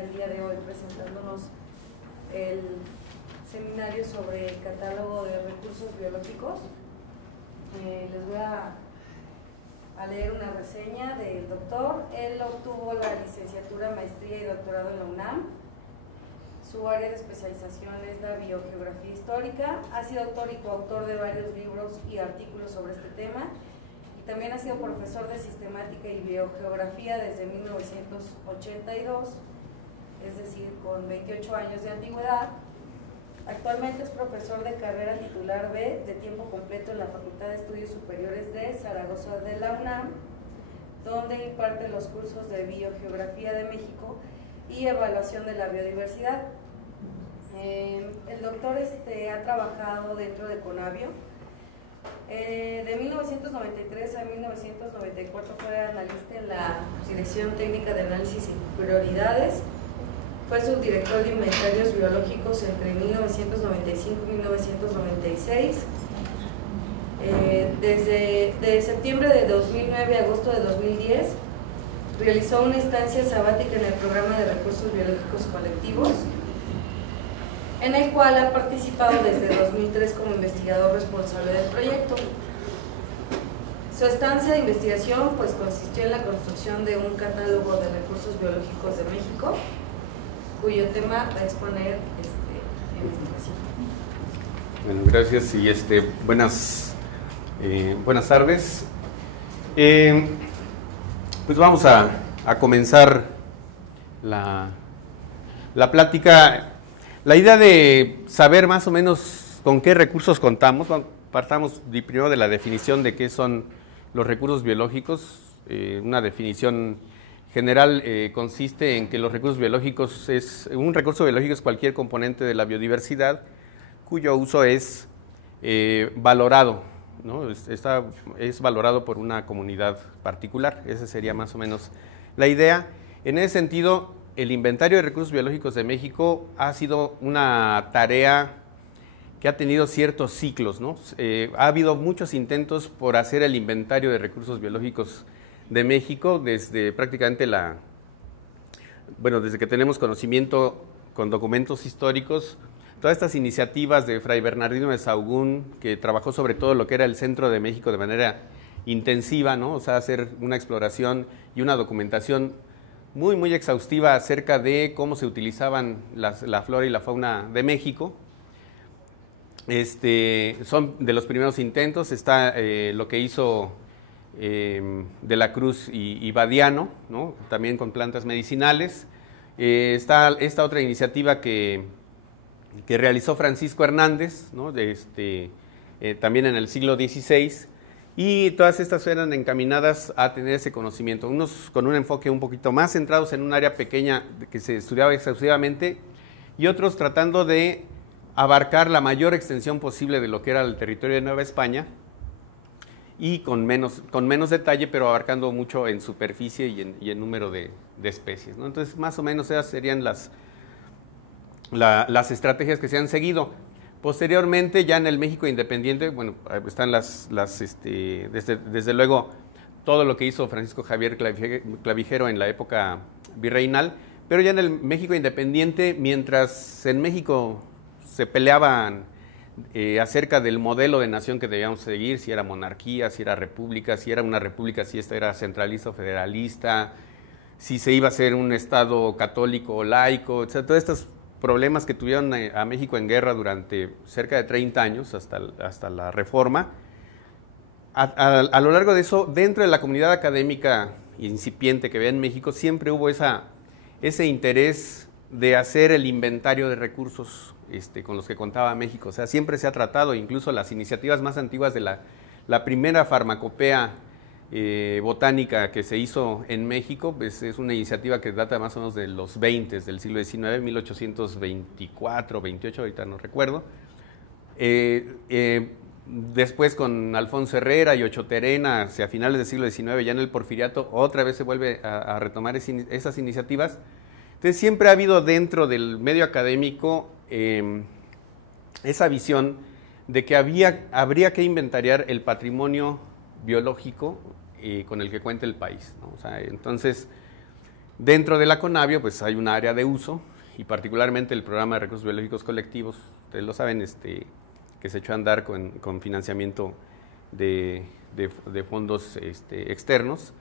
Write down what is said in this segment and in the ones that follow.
el día de hoy presentándonos el seminario sobre el catálogo de recursos biológicos. Les voy a leer una reseña del doctor. Él obtuvo la licenciatura, maestría y doctorado en la UNAM. Su área de especialización es la biogeografía histórica. Ha sido autor y coautor de varios libros y artículos sobre este tema. Y también ha sido profesor de sistemática y biogeografía desde 1982, es decir, con 28 años de antigüedad. Actualmente es profesor de carrera titular B de tiempo completo en la Facultad de Estudios Superiores de Zaragoza de la UNAM, donde imparte los cursos de Biogeografía de México y Evaluación de la Biodiversidad. El doctor ha trabajado dentro de Conavio. De 1993 a 1994 fue analista en la Dirección Técnica de Análisis y Prioridades. Fue subdirector de Inventarios Biológicos entre 1995 y 1996. Desde septiembre de 2009 a agosto de 2010 realizó una estancia sabática en el Programa de Recursos Biológicos Colectivos, en el cual ha participado desde 2003 como investigador responsable del proyecto. Su estancia de investigación consistió en la construcción de un catálogo de recursos biológicos de México, cuyo tema va a exponer en investigación. Bueno, gracias y buenas tardes. Pues vamos a comenzar la plática. La idea de saber más o menos con qué recursos contamos, partamos primero de la definición de qué son los recursos biológicos. Una definición general consiste en que los recursos biológicos un recurso biológico es cualquier componente de la biodiversidad cuyo uso es valorado, ¿no? Es valorado por una comunidad particular. Esa sería más o menos la idea. En ese sentido, el Inventario de Recursos Biológicos de México ha sido una tarea que ha tenido ciertos ciclos, ¿no? Ha habido muchos intentos por hacer el inventario de recursos biológicos de México desde prácticamente desde que tenemos conocimiento con documentos históricos. Todas estas iniciativas de Fray Bernardino de Sahagún, que trabajó sobre todo lo que era el centro de México de manera intensiva, ¿no? O sea, hacer una exploración y una documentación muy, muy exhaustiva acerca de cómo se utilizaban la flora y la fauna de México. Son de los primeros intentos. Está lo que hizo de la Cruz y Badiano, ¿no? También con plantas medicinales. Está esta otra iniciativa que realizó Francisco Hernández, ¿no? También en el siglo XVI. Y todas estas eran encaminadas a tener ese conocimiento, unos con un enfoque un poquito más centrados en un área pequeña que se estudiaba exhaustivamente y otros tratando de abarcar la mayor extensión posible de lo que era el territorio de Nueva España y con menos detalle, pero abarcando mucho en superficie y en número de especies, ¿no? Entonces, más o menos esas serían las estrategias que se han seguido. Posteriormente, ya en el México independiente, bueno, están desde luego todo lo que hizo Francisco Javier Clavijero en la época virreinal, pero ya en el México independiente, mientras en México se peleaban acerca del modelo de nación que debíamos seguir, si era monarquía, si era república, si era una república, si esta era centralista o federalista, si se iba a ser un estado católico o laico, etc. Todos estos problemas que tuvieron a México en guerra durante cerca de 30 años, hasta la Reforma. A lo largo de eso, dentro de la comunidad académica incipiente que había en México, siempre hubo ese interés de hacer el inventario de recursos con los que contaba México. O sea, siempre se ha tratado, incluso las iniciativas más antiguas de la primera farmacopea botánica que se hizo en México, pues es una iniciativa que data más o menos de los 20 del siglo XIX, 1824, 28, ahorita no recuerdo. Después con Alfonso Herrera y Ocho Terena, hacia finales del siglo XIX, ya en el Porfiriato, otra vez se vuelve a retomar esas iniciativas. Entonces siempre ha habido dentro del medio académico esa visión de que habría que inventariar el patrimonio biológico con el que cuenta el país, ¿no? O sea, entonces, Dentro de la Conavio, pues hay un área de uso, y particularmente el programa de recursos biológicos colectivos, ustedes lo saben, que se echó a andar con financiamiento de fondos externos,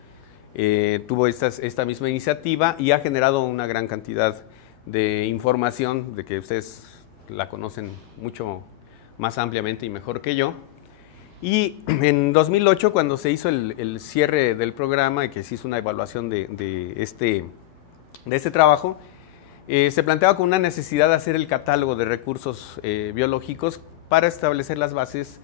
tuvo esta misma iniciativa y ha generado una gran cantidad de información, de que ustedes la conocen mucho más ampliamente y mejor que yo. Y en 2008, cuando se hizo el cierre del programa y que se hizo una evaluación de este trabajo, se planteaba con una necesidad de hacer el catálogo de recursos biológicos para establecer las bases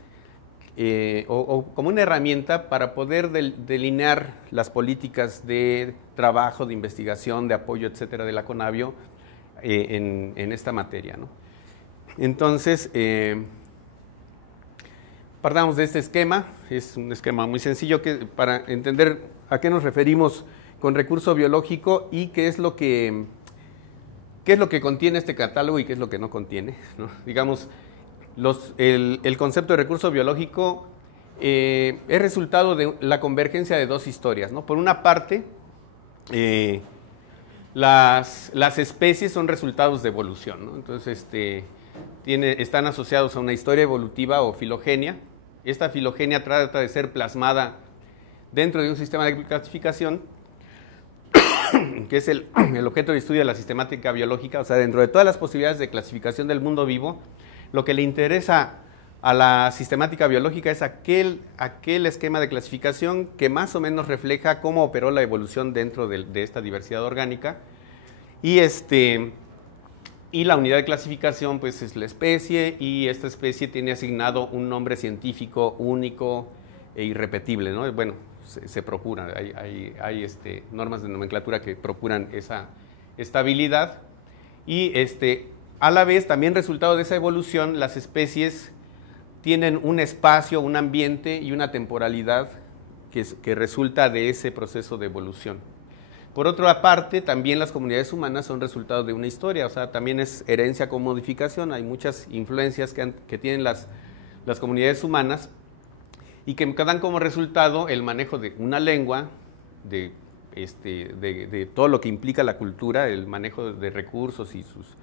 o como una herramienta para poder delinear las políticas de trabajo, de investigación, de apoyo, etcétera, de la Conavio en esta materia, ¿no? Entonces, partamos de este esquema. Es un esquema muy sencillo para entender a qué nos referimos con recurso biológico y qué es lo que contiene este catálogo y qué es lo que no contiene, ¿no? Digamos, el concepto de recurso biológico es resultado de la convergencia de dos historias, ¿no? Por una parte, las especies son resultados de evolución, ¿no? Entonces, están asociados a una historia evolutiva o filogenia. Esta filogenia trata de ser plasmada dentro de un sistema de clasificación que es el objeto de estudio de la sistemática biológica. O sea, dentro de todas las posibilidades de clasificación del mundo vivo, lo que le interesa a la sistemática biológica es aquel esquema de clasificación que más o menos refleja cómo operó la evolución dentro de esta diversidad orgánica. Y la unidad de clasificación, pues, es la especie, y esta especie tiene asignado un nombre científico único e irrepetible, ¿no? Bueno, se procura, hay normas de nomenclatura que procuran esa estabilidad, y a la vez, también resultado de esa evolución, las especies tienen un espacio, un ambiente y una temporalidad que resulta de ese proceso de evolución. Por otra parte, también las comunidades humanas son resultado de una historia, o sea, también es herencia con modificación. Hay muchas influencias que tienen las comunidades humanas y que dan como resultado el manejo de una lengua, de todo lo que implica la cultura, el manejo de recursos y sus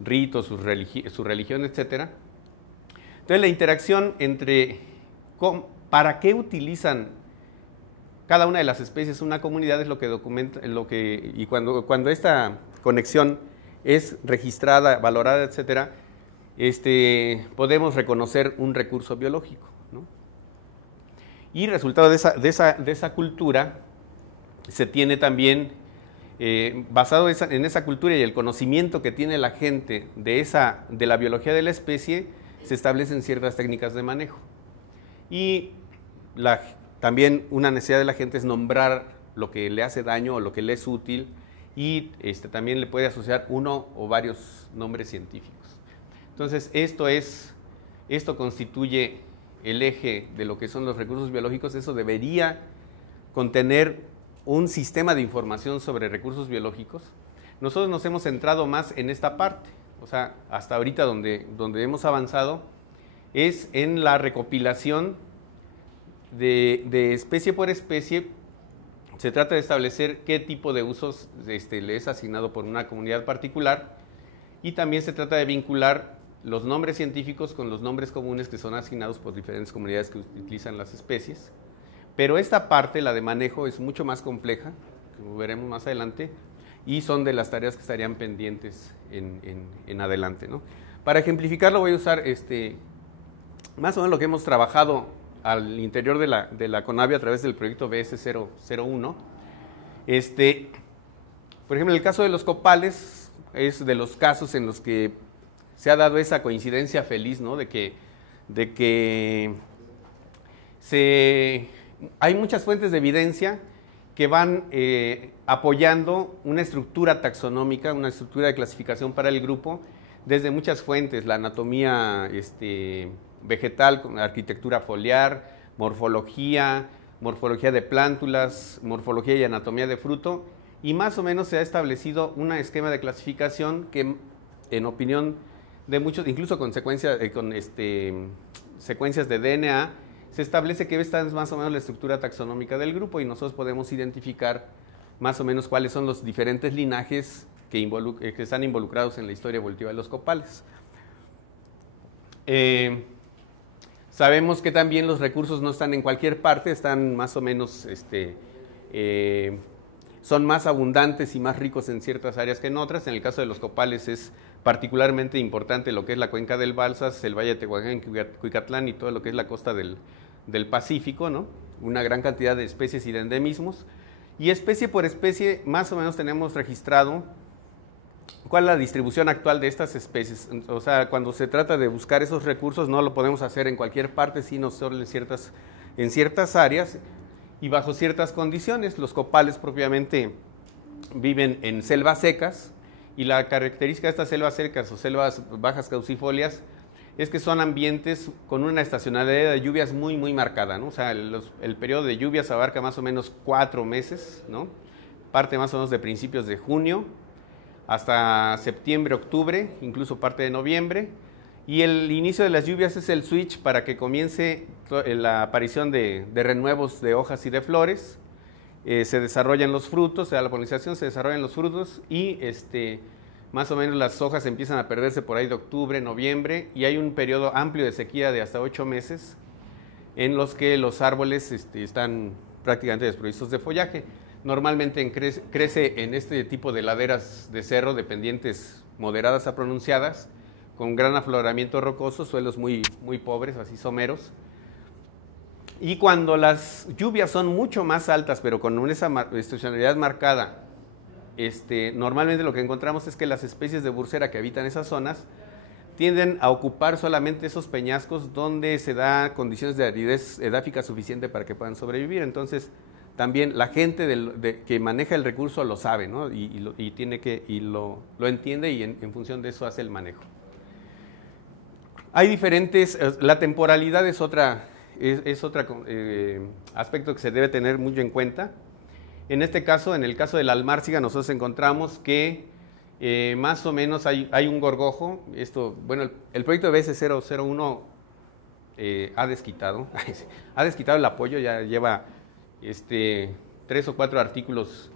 ritos, su religión, etc. Entonces, la interacción entre para qué utilizan cada una de las especies una comunidad es lo que documenta, y cuando esta conexión es registrada, valorada, etc., podemos reconocer un recurso biológico, ¿no? Y resultado de esa cultura se tiene también, basado en esa cultura y el conocimiento que tiene la gente de la biología de la especie, se establecen ciertas técnicas de manejo. Y también una necesidad de la gente es nombrar lo que le hace daño o lo que le es útil, y también le puede asociar uno o varios nombres científicos. Entonces, esto constituye el eje de lo que son los recursos biológicos. Eso debería contener un sistema de información sobre recursos biológicos. Nosotros nos hemos centrado más en esta parte, o sea, hasta ahorita donde hemos avanzado es en la recopilación de especie por especie. Se trata de establecer qué tipo de usos le es asignado por una comunidad particular, y también se trata de vincular los nombres científicos con los nombres comunes que son asignados por diferentes comunidades que utilizan las especies. Pero esta parte, la de manejo, es mucho más compleja, como veremos más adelante, y son de las tareas que estarían pendientes en adelante, ¿no? Para ejemplificarlo voy a usar más o menos lo que hemos trabajado al interior de la Conavio a través del proyecto BS001. Por ejemplo, en el caso de los copales, es de los casos en los que se ha dado esa coincidencia feliz, ¿no? De que hay muchas fuentes de evidencia que van apoyando una estructura taxonómica, una estructura de clasificación para el grupo, desde muchas fuentes: la anatomía vegetal, con arquitectura foliar, morfología de plántulas, morfología y anatomía de fruto, y más o menos se ha establecido un esquema de clasificación que, en opinión de muchos, incluso con secuencias de DNA, se establece que esta es más o menos la estructura taxonómica del grupo, y nosotros podemos identificar más o menos cuáles son los diferentes linajes que están involucrados en la historia evolutiva de los copales. Sabemos que también los recursos no están en cualquier parte, están más o menos, son más abundantes y más ricos en ciertas áreas que en otras. En el caso de los copales es particularmente importante lo que es la cuenca del Balsas, el Valle de Tehuacán, Cuicatlán y todo lo que es la costa del Pacífico, ¿no? Una gran cantidad de especies y de endemismos. Y especie por especie, más o menos tenemos registrado cuál es la distribución actual de estas especies. O sea, cuando se trata de buscar esos recursos, no lo podemos hacer en cualquier parte, sino solo en ciertas áreas y bajo ciertas condiciones. Los copales propiamente viven en selvas secas, y la característica de estas selvas secas o selvas bajas caducifolias es que son ambientes con una estacionalidad de lluvias muy, muy marcada, ¿no? O sea, el periodo de lluvias abarca más o menos 4 meses, ¿no? Parte más o menos de principios de junio hasta septiembre, octubre, incluso parte de noviembre, y el inicio de las lluvias es el switch para que comience la aparición de renuevos de hojas y de flores. Se desarrollan los frutos, se da la polinización, se desarrollan los frutos y más o menos las hojas empiezan a perderse por ahí de octubre, noviembre, y hay un periodo amplio de sequía de hasta 8 meses en los que los árboles están prácticamente desprovistos de follaje. Normalmente crece en este tipo de laderas de cerro de pendientes moderadas a pronunciadas, con gran afloramiento rocoso, suelos muy, muy pobres, así someros. Y cuando las lluvias son mucho más altas, pero con esa estacionalidad marcada, normalmente lo que encontramos es que las especies de bursera que habitan esas zonas tienden a ocupar solamente esos peñascos donde se da condiciones de aridez edáfica suficiente para que puedan sobrevivir. Entonces, también la gente que maneja el recurso lo sabe, ¿no? y lo entiende, y en función de eso hace el manejo. Hay diferentes, la temporalidad es otro aspecto que se debe tener mucho en cuenta. En este caso, en el caso de la almárciga, nosotros encontramos que más o menos hay un gorgojo. Bueno, el proyecto de BS001 ha desquitado el apoyo, ya lleva 3 o 4 artículos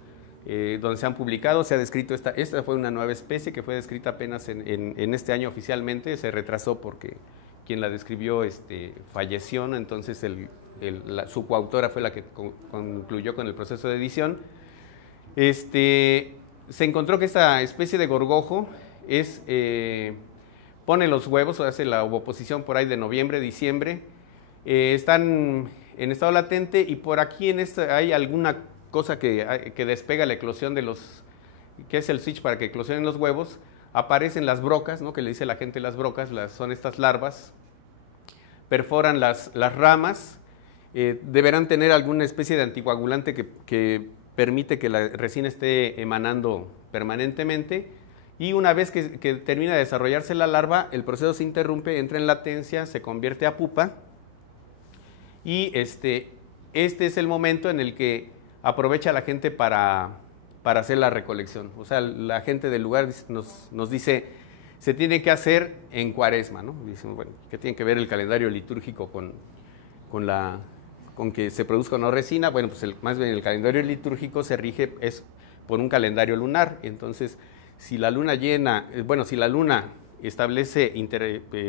donde se han publicado, se ha descrito esta fue una nueva especie que fue descrita apenas en este año oficialmente, se retrasó porque quien la describió falleció, ¿no? Entonces su coautora fue la que concluyó con el proceso de edición. Se encontró que esta especie de gorgojo pone los huevos, o hace la ovoposición por ahí de noviembre, diciembre, están en estado latente, y por aquí hay alguna cosa que despega la eclosión que es el switch para que eclosionen los huevos. Aparecen las brocas, ¿no? Que le dice la gente las brocas, son estas larvas, perforan las ramas, deberán tener alguna especie de anticoagulante que permite que la resina esté emanando permanentemente, y una vez que termina de desarrollarse la larva, el proceso se interrumpe, entra en latencia, se convierte a pupa, y este es el momento en el que aprovecha la gente para hacer la recolección. O sea, la gente del lugar nos dice, se tiene que hacer en Cuaresma, ¿no? Dicen, bueno, ¿qué tiene que ver el calendario litúrgico con que se produzca o no resina? Bueno, pues más bien el calendario litúrgico se rige por un calendario lunar. Entonces, si la luna establece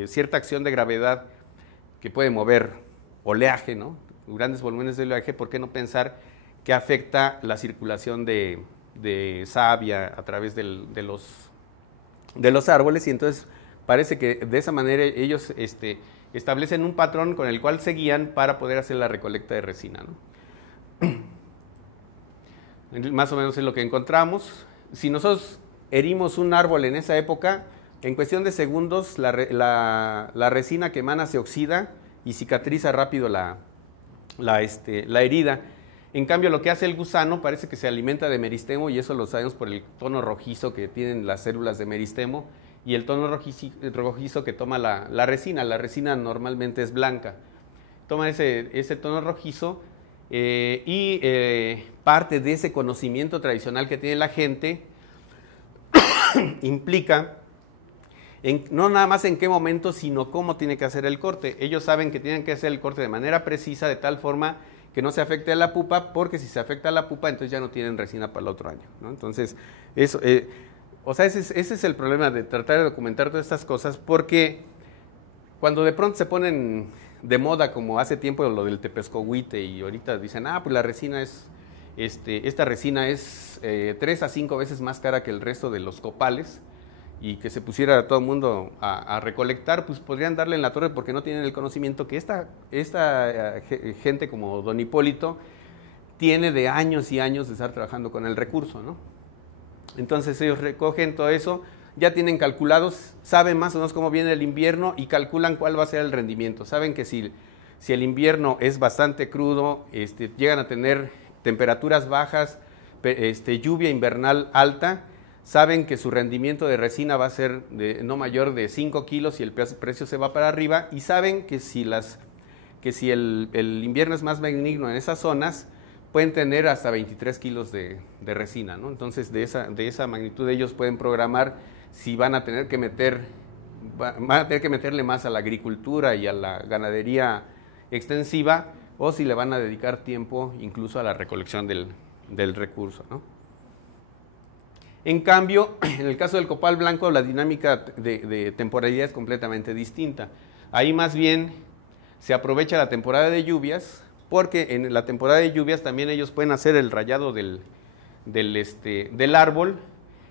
cierta acción de gravedad que puede mover oleaje, ¿no? Grandes volúmenes de oleaje, ¿por qué no pensar que afecta la circulación de savia a través de los árboles? Y entonces parece que de esa manera ellos establecen un patrón con el cual se guían para poder hacer la recolecta de resina, ¿no? Más o menos es lo que encontramos. Si nosotros herimos un árbol en esa época, en cuestión de segundos la resina que emana se oxida y cicatriza rápido la herida. En cambio, lo que hace el gusano parece que se alimenta de meristemo, y eso lo sabemos por el tono rojizo que tienen las células de meristemo y el tono rojizo que toma la resina. La resina normalmente es blanca. Toma ese tono rojizo y parte de ese conocimiento tradicional que tiene la gente implica no nada más en qué momento, sino cómo tiene que hacer el corte. Ellos saben que tienen que hacer el corte de manera precisa, de tal forma que no se afecte a la pupa, porque si se afecta a la pupa, entonces ya no tienen resina para el otro año, ¿no? Entonces, eso, o sea, ese es el problema de tratar de documentar todas estas cosas, porque cuando de pronto se ponen de moda, como hace tiempo lo del tepescohuite, y ahorita dicen, pues la resina es, esta resina es 3 a 5 veces más cara que el resto de los copales, y que se pusiera todo el mundo a recolectar, pues podrían darle en la torre porque no tienen el conocimiento que esta gente como don Hipólito tiene de años y años de estar trabajando con el recurso, ¿no? Entonces ellos recogen todo eso, ya tienen calculados, saben más o menos cómo viene el invierno y calculan cuál va a ser el rendimiento. Saben que si el invierno es bastante crudo, llegan a tener temperaturas bajas, lluvia invernal alta, saben que su rendimiento de resina va a ser no mayor de 5 kilos y el precio se va para arriba, y saben que si el invierno es más benigno en esas zonas, pueden tener hasta 23 kilos de resina, ¿no? Entonces, de esa magnitud ellos pueden programar si van a tener que meterle más a la agricultura y a la ganadería extensiva, o si le van a dedicar tiempo incluso a la recolección del recurso, ¿no? En cambio, en el caso del copal blanco, la dinámica de temporalidad es completamente distinta. Ahí más bien se aprovecha la temporada de lluvias, porque en la temporada de lluvias también ellos pueden hacer el rayado del árbol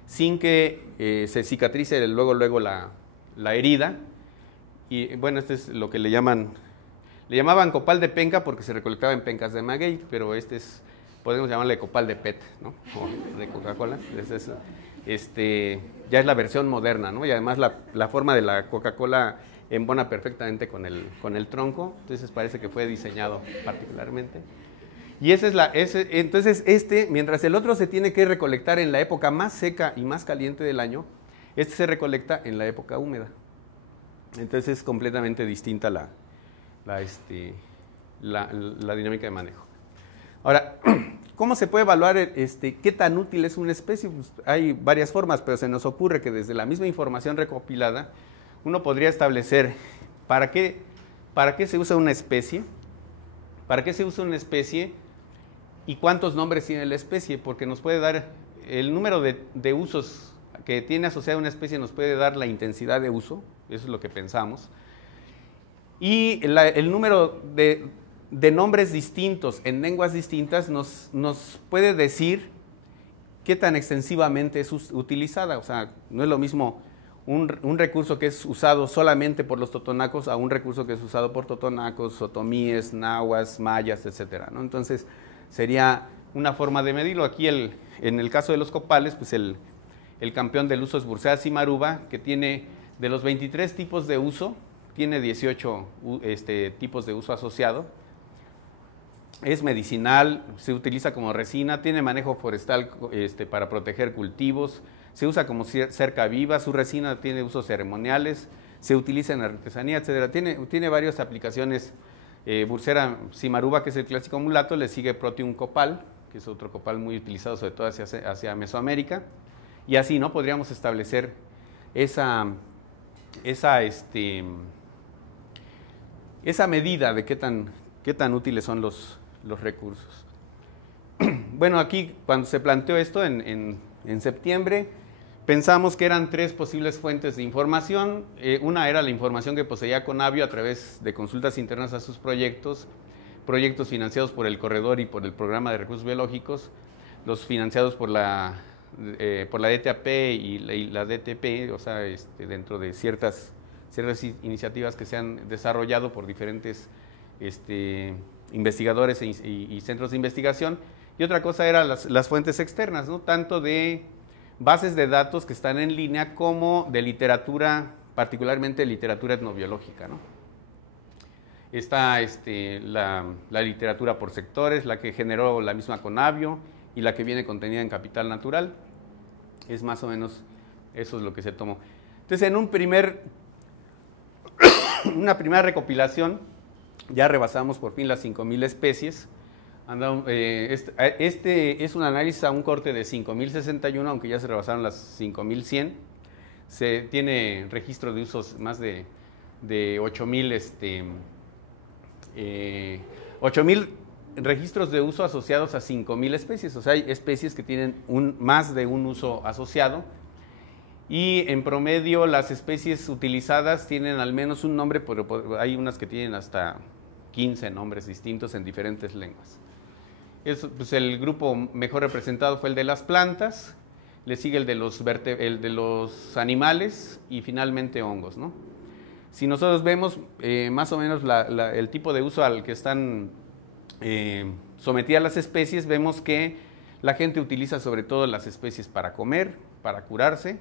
sin que se cicatrice luego la herida. Y bueno, este es lo que le llamaban copal de penca porque se recolectaba en pencas de maguey, pero podemos llamarle copal de PET, ¿no? O de Coca-Cola. Ya es la versión moderna, ¿no? Y además la forma de la Coca-Cola embona perfectamente con el tronco, entonces parece que fue diseñado particularmente. Y entonces mientras el otro se tiene que recolectar en la época más seca y más caliente del año, se recolecta en la época húmeda. Entonces es completamente distinta la dinámica de manejo. Ahora, ¿cómo se puede evaluar qué tan útil es una especie? Pues hay varias formas, pero se nos ocurre que desde la misma información recopilada, uno podría establecer para qué se usa una especie, y cuántos nombres tiene la especie, porque nos puede dar el número de usos que tiene asociada una especie, nos puede dar la intensidad de uso, eso es lo que pensamos, y el número de nombres distintos en lenguas distintas nos puede decir qué tan extensivamente es utilizada. O sea, no es lo mismo un recurso que es usado solamente por los totonacos a un recurso que es usado por totonacos, otomíes, nahuas, mayas, etcétera, ¿no? Entonces, sería una forma de medirlo. Aquí, en el caso de los copales, pues el campeón del uso es Bursea cimaruba, que tiene, de los 23 tipos de uso, tiene 18 tipos de uso asociado. Es medicinal, se utiliza como resina, tiene manejo forestal para proteger cultivos, se usa como cerca viva, su resina tiene usos ceremoniales, se utiliza en artesanía, etc. Tiene varias aplicaciones. Bursera cimaruba, que es el clásico mulato, le sigue Proteum copal, que es otro copal muy utilizado sobre todo hacia Mesoamérica, y así, ¿no? Podríamos establecer esa medida de qué tan útiles son los recursos. Bueno, aquí cuando se planteó esto en septiembre, pensamos que eran 3 posibles fuentes de información. Una era la información que poseía Conavio a través de consultas internas a sus proyectos financiados por el Corredor y por el Programa de Recursos Biológicos, los financiados por la DTAP y la DTP, o sea, dentro de ciertas iniciativas que se han desarrollado por diferentes investigadores y centros de investigación. Y otra cosa eran las fuentes externas, ¿no? Tanto de bases de datos que están en línea como de literatura, particularmente literatura etnobiológica, ¿no? Está la literatura por sectores, la que generó la misma Conavio y la que viene contenida en Capital Natural. Es más o menos eso es lo que se tomó. Entonces, en una primera recopilación, ya rebasamos por fin las 5,000 especies. Es un análisis a un corte de 5,061, aunque ya se rebasaron las 5,100. Se tiene registro de usos más de 8,000 registros de uso asociados a 5,000 especies, o sea, hay especies que tienen más de un uso asociado, y en promedio las especies utilizadas tienen al menos un nombre, pero hay unas que tienen hasta 15 nombres distintos en diferentes lenguas. Pues el grupo mejor representado fue el de las plantas, le sigue el de los animales y finalmente hongos, ¿no? Si nosotros vemos más o menos el tipo de uso al que están sometidas las especies, vemos que la gente utiliza sobre todo las especies para comer, para curarse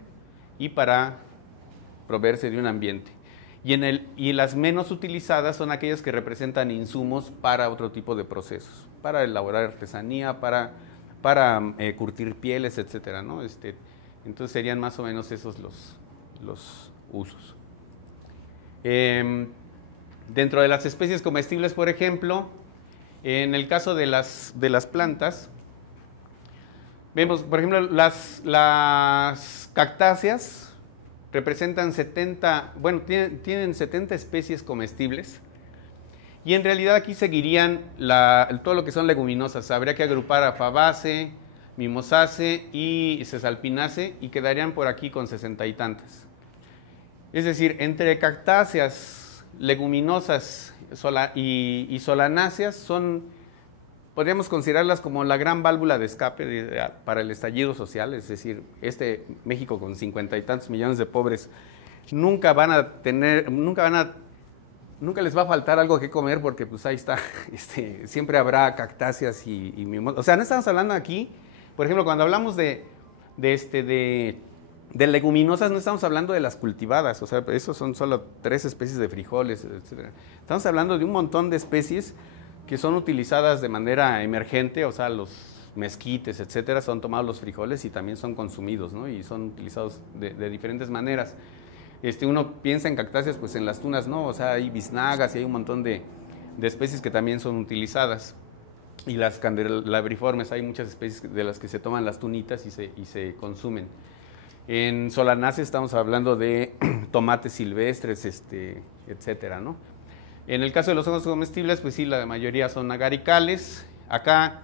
y para proveerse de un ambiente. Y las menos utilizadas son aquellas que representan insumos para otro tipo de procesos, para elaborar artesanía, para curtir pieles, etcétera, ¿no? Entonces serían más o menos esos los usos. Dentro de las especies comestibles, por ejemplo, en el caso de las plantas, vemos, por ejemplo, las cactáceas representan tienen 70 especies comestibles, y en realidad aquí seguirían todo lo que son leguminosas. Habría que agrupar a Fabaceae, Mimosaceae y Cesalpinaceae, y quedarían por aquí con 60 y tantas. Es decir, entre cactáceas, leguminosas y solanáceas podríamos considerarlas como la gran válvula de escape para el estallido social. Es decir, México con 50 y tantos millones de pobres nunca les va a faltar algo que comer, porque pues ahí está, siempre habrá cactáceas y mimosas. O sea, no estamos hablando aquí, por ejemplo, cuando hablamos de leguminosas, no estamos hablando de las cultivadas, o sea, esos son solo 3 especies de frijoles, etc. Estamos hablando de un montón de especies que son utilizadas de manera emergente, o sea, los mezquites, etcétera, son tomados los frijoles y también son consumidos, ¿no? Y son utilizados de diferentes maneras. Uno piensa en cactáceas, pues en las tunas no, o sea, hay biznagas y hay un montón de especies que también son utilizadas. Y las candelabriformes, hay muchas especies de las que se toman las tunitas y se consumen. En solanáceas estamos hablando de tomates silvestres, etcétera, ¿no? En el caso de los hongos comestibles, pues sí, la mayoría son agaricales. Acá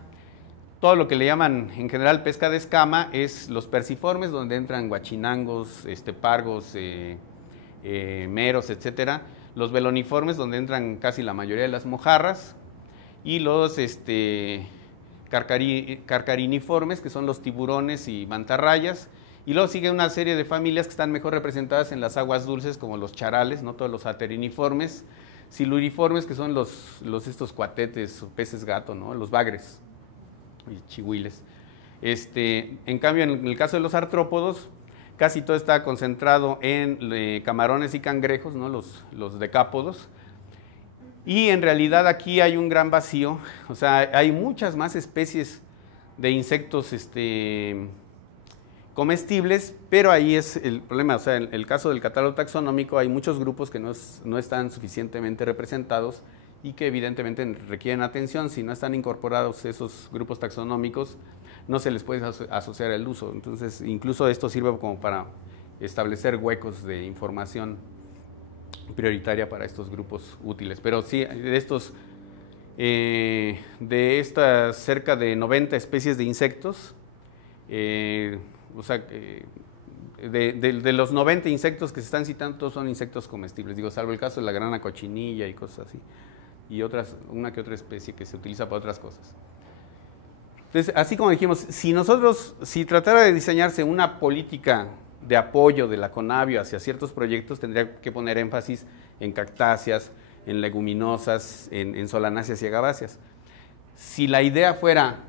todo lo que le llaman en general pesca de escama es los perciformes, donde entran guachinangos, pargos, meros, etcétera. Los beloniformes, donde entran casi la mayoría de las mojarras. Y los carcariniformes, que son los tiburones y mantarrayas. Y luego sigue una serie de familias que están mejor representadas en las aguas dulces, como los charales, ¿no? Todos los ateriniformes. Siluriformes, que son estos cuatetes, peces gato, ¿no? Los bagres y chihuiles. En cambio, en el caso de los artrópodos, casi todo está concentrado en camarones y cangrejos, ¿no? Los decápodos. Y en realidad aquí hay un gran vacío, o sea, hay muchas más especies de insectos comestibles, pero ahí es el problema. O sea, en el caso del catálogo taxonómico hay muchos grupos que no están suficientemente representados y que evidentemente requieren atención. Si no están incorporados esos grupos taxonómicos, no se les puede asociar el uso. Entonces, incluso esto sirve como para establecer huecos de información prioritaria para estos grupos útiles. Pero sí, de estas cerca de 90 especies de insectos, o sea, de los 90 insectos que se están citando, todos son insectos comestibles, digo, salvo el caso de la grana cochinilla y cosas así, y una que otra especie que se utiliza para otras cosas. Entonces, así como dijimos, si tratara de diseñarse una política de apoyo de la Conavio hacia ciertos proyectos, tendría que poner énfasis en cactáceas, en leguminosas, en solanáceas y agaváceas. Si la idea fuera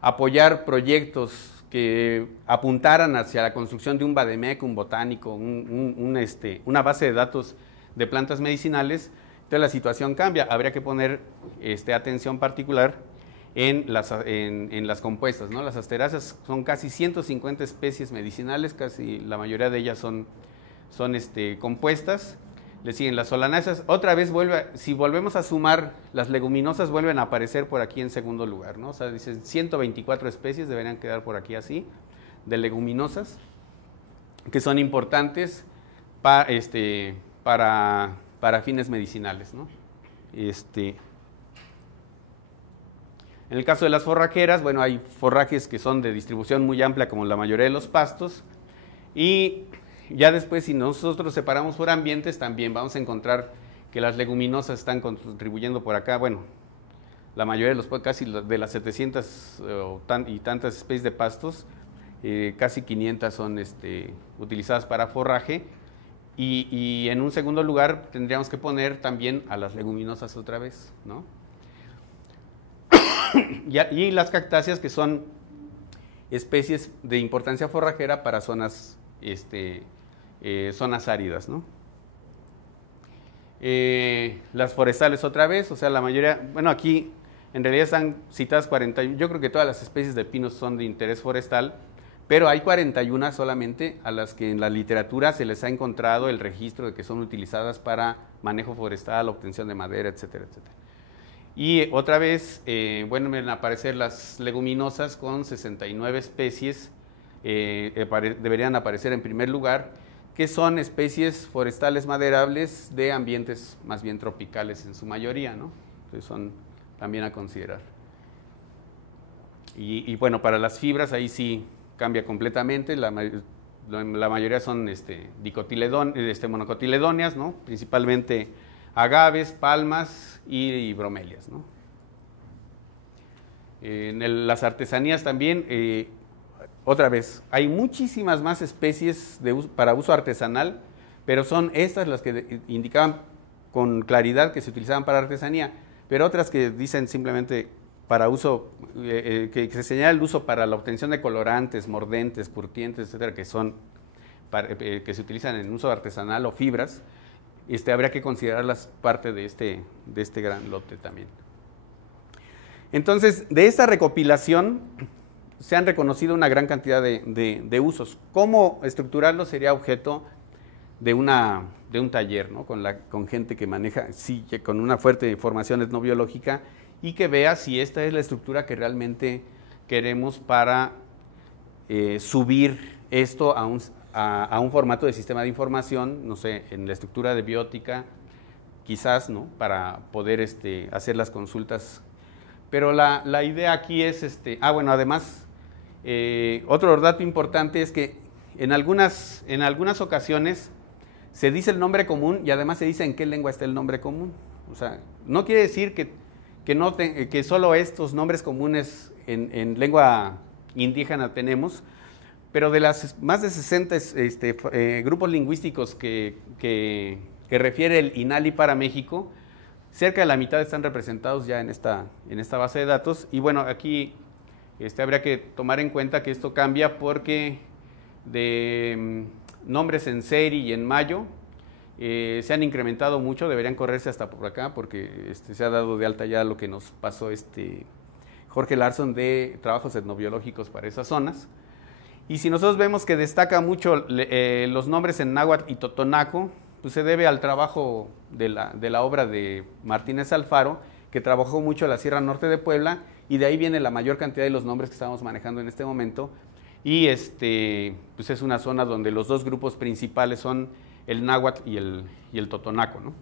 apoyar proyectos que apuntaran hacia la construcción de un Bademec, un botánico, una base de datos de plantas medicinales, entonces la situación cambia. Habría que poner atención particular en las compuestas, ¿no? Las asteráceas son casi 150 especies medicinales, casi la mayoría de ellas son compuestas. Le siguen las solanáceas. Otra vez si volvemos a sumar, las leguminosas vuelven a aparecer por aquí en segundo lugar, ¿no? O sea, dicen 124 especies deberían quedar por aquí así, de leguminosas, que son importantes para fines medicinales, ¿no? En el caso de las forrajeras, bueno, hay forrajes que son de distribución muy amplia, como la mayoría de los pastos, y ya después, si nosotros separamos por ambientes, también vamos a encontrar que las leguminosas están contribuyendo por acá, bueno, la mayoría de los, casi de las 700 y tantas especies de pastos, casi 500 son utilizadas para forraje, y en un segundo lugar tendríamos que poner también a las leguminosas otra vez, ¿no? Y las cactáceas, que son especies de importancia forrajera para zonas, zonas áridas, ¿no? Las forestales otra vez, o sea, la mayoría, bueno, aquí en realidad están citadas 40, yo creo que todas las especies de pinos son de interés forestal, pero hay 41 solamente a las que en la literatura se les ha encontrado el registro de que son utilizadas para manejo forestal, obtención de madera, etcétera, etcétera. Y otra vez, bueno, van a aparecer las leguminosas con 69 especies, deberían aparecer en primer lugar, que son especies forestales maderables de ambientes más bien tropicales en su mayoría, ¿no? Entonces son también a considerar. Y bueno, para las fibras ahí sí cambia completamente, la mayoría son monocotiledóneas, ¿no? Principalmente agaves, palmas y bromelias, ¿no? Las artesanías también, otra vez, hay muchísimas más especies para uso artesanal, pero son estas las que indicaban con claridad que se utilizaban para artesanía, pero otras que dicen simplemente para uso, que se señala el uso para la obtención de colorantes, mordentes, curtientes, etcétera, que son que se utilizan en uso artesanal o fibras, habría que considerarlas parte de este gran lote también. Entonces, de esta recopilación se han reconocido una gran cantidad de usos. ¿Cómo estructurarlo? Sería objeto de un taller, ¿no? Con gente que maneja, sí, con una fuerte formación etnobiológica, y que vea si esta es la estructura que realmente queremos para subir esto a un formato de sistema de información, no sé, en la estructura de biótica, quizás, ¿no? Para poder hacer las consultas. Pero la idea aquí es, bueno, además, otro dato importante es que en algunas ocasiones se dice el nombre común y además se dice en qué lengua está el nombre común. O sea, no quiere decir que solo estos nombres comunes en lengua indígena tenemos, pero de las más de 60 grupos lingüísticos que refiere el INALI para México, cerca de la mitad están representados ya en esta base de datos. Y bueno, aquí habría que tomar en cuenta que esto cambia porque de nombres en seri y en mayo se han incrementado mucho, deberían correrse hasta por acá porque se ha dado de alta ya lo que nos pasó Jorge Larson de trabajos etnobiológicos para esas zonas. Y si nosotros vemos que destaca mucho los nombres en náhuatl y totonaco, pues se debe al trabajo de la obra de Martínez Alfaro, que trabajó mucho en la Sierra Norte de Puebla, y de ahí viene la mayor cantidad de los nombres que estamos manejando en este momento. Y pues es una zona donde los dos grupos principales son el náhuatl y el totonaco, ¿no?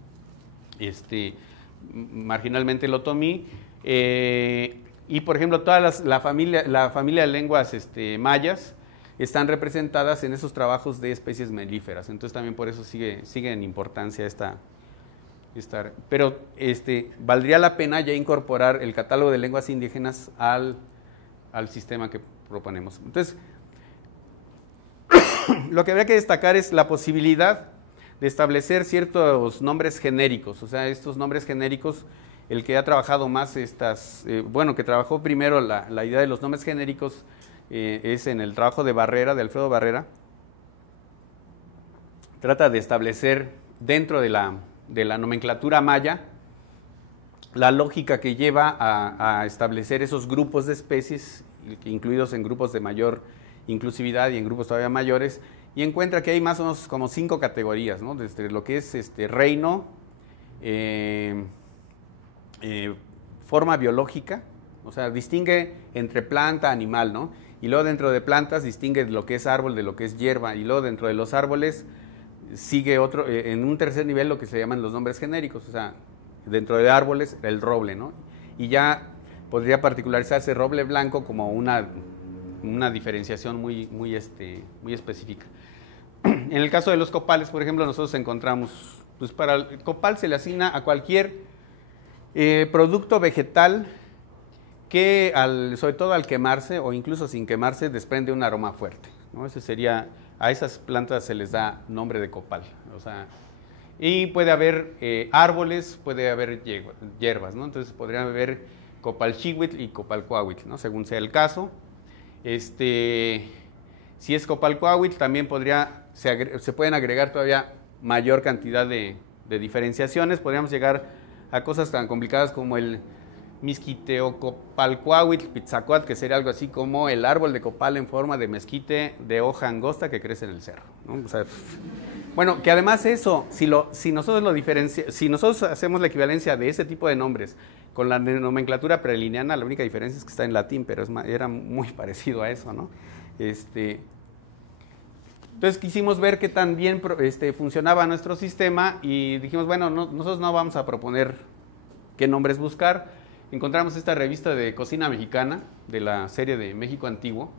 Marginalmente el otomí, y por ejemplo toda la familia de lenguas mayas están representadas en esos trabajos de especies melíferas, entonces también por eso sigue en importancia pero valdría la pena ya incorporar el catálogo de lenguas indígenas al sistema que proponemos. Entonces, lo que habría que destacar es la posibilidad de establecer ciertos nombres genéricos, o sea, estos nombres genéricos, el que ha trabajado más que trabajó primero la idea de los nombres genéricos es en el trabajo de Alfredo Barrera. Trata de establecer dentro de la nomenclatura maya la lógica que lleva a establecer esos grupos de especies, incluidos en grupos de mayor inclusividad y en grupos todavía mayores, y encuentra que hay más o menos como 5 categorías, ¿no? Desde lo que es reino, forma biológica, o sea, distingue entre planta, animal, ¿no? Y luego dentro de plantas distingue lo que es árbol de lo que es hierba, y luego dentro de los árboles sigue otro, en un tercer nivel lo que se llaman los nombres genéricos, o sea, dentro de árboles el roble, ¿no? Y ya podría particularizarse roble blanco como una diferenciación muy específica. En el caso de los copales, por ejemplo, nosotros encontramos, pues para el copal se le asigna a cualquier producto vegetal que, sobre todo al quemarse o incluso sin quemarse, desprende un aroma fuerte, ¿no? Ese sería, a esas plantas se les da nombre de copal. O sea, y puede haber árboles, puede haber hierbas, ¿no? Entonces podría haber copalchihuitl y copalcuahuitl, ¿no? Según sea el caso. Si es copalcuahuitl, también se pueden agregar todavía mayor cantidad de diferenciaciones. Podríamos llegar a cosas tan complicadas como el Misquiteocopalcuahuitl Pitzacoatl, que sería algo así como el árbol de copal en forma de mezquite de hoja angosta que crece en el cerro, ¿no? O sea, bueno, que además eso, si nosotros hacemos la equivalencia de ese tipo de nombres con la nomenclatura preliniana, la única diferencia es que está en latín, pero era muy parecido a eso, ¿no? Entonces quisimos ver qué tan bien funcionaba nuestro sistema y dijimos, bueno, nosotros no vamos a proponer qué nombres buscar. Encontramos esta revista de cocina mexicana, de la serie de México Antiguo,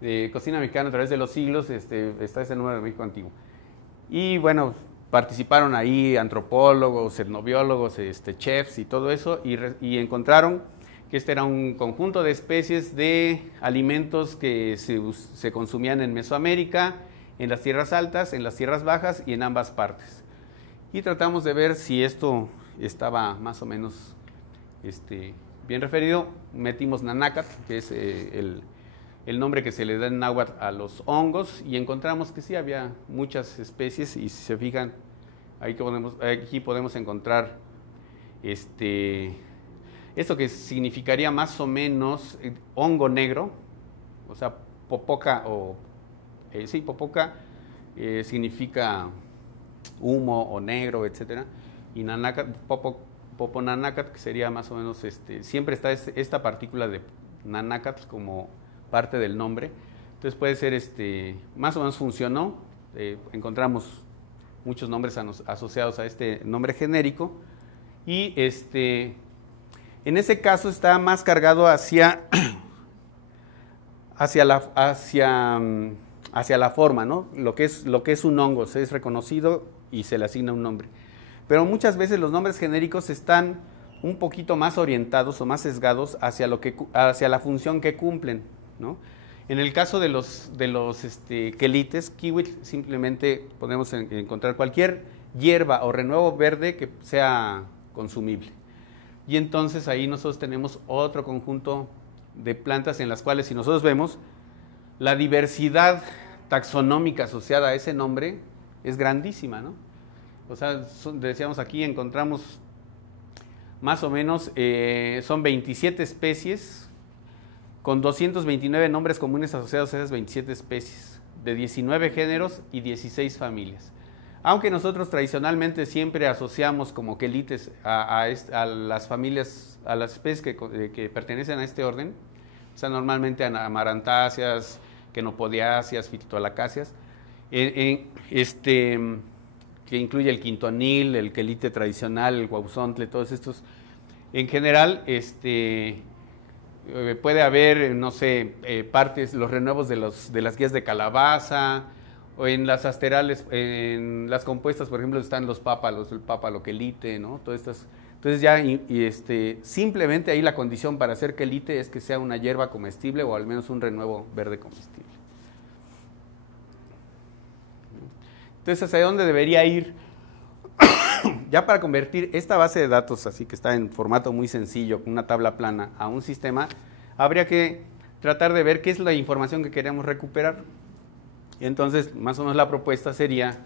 de cocina mexicana a través de los siglos, está ese número de México Antiguo. Y bueno, participaron ahí antropólogos, etnobiólogos, chefs y todo eso, y encontraron que este era un conjunto de especies de alimentos que se consumían en Mesoamérica, en las tierras altas, en las tierras bajas y en ambas partes. Y tratamos de ver si esto estaba más o menos bien referido. Metimos nanácatl, que es el nombre que se le da en náhuatl a los hongos, y encontramos que sí había muchas especies, y si se fijan, aquí podemos encontrar esto que significaría más o menos hongo negro, o sea, popoca, popoca significa humo o negro, etcétera, y nanácatl, poponanácatl, que sería más o menos, siempre está esta partícula de nanácatl como parte del nombre. Entonces puede ser, más o menos funcionó, encontramos muchos nombres asociados a este nombre genérico, y en ese caso está más cargado hacia la forma, ¿no? Lo que es un hongo, se es reconocido y se le asigna un nombre. Pero muchas veces los nombres genéricos están un poquito más orientados o más sesgados hacia la función que cumplen, ¿no? En el caso de los quelites, kiwitl, simplemente podemos encontrar cualquier hierba o renuevo verde que sea consumible. Y entonces ahí nosotros tenemos otro conjunto de plantas en las cuales, si nosotros vemos, la diversidad taxonómica asociada a ese nombre es grandísima, ¿no? O sea, decíamos aquí, encontramos más o menos, son 27 especies con 229 nombres comunes asociados a esas 27 especies, de 19 géneros y 16 familias. Aunque nosotros tradicionalmente siempre asociamos como quelites a las familias, a las especies que pertenecen a este orden, o sea, normalmente a amarantáceas, quenopodiáceas, fitolacáceas, que incluye el quintonil, el quelite tradicional, el guauzontle, todos estos. En general, puede haber, no sé, partes, los renuevos de las guías de calabaza, o en las asterales, en las compuestas, por ejemplo, están los pápalos, el pápalo quelite, ¿no? Todas estas. Entonces ya, simplemente ahí la condición para hacer quelite es que sea una hierba comestible o al menos un renuevo verde comestible. Entonces, ¿hacia dónde debería ir? Ya para convertir esta base de datos, así que está en formato muy sencillo, con una tabla plana, a un sistema, habría que tratar de ver qué es la información que queremos recuperar. Entonces, más o menos la propuesta sería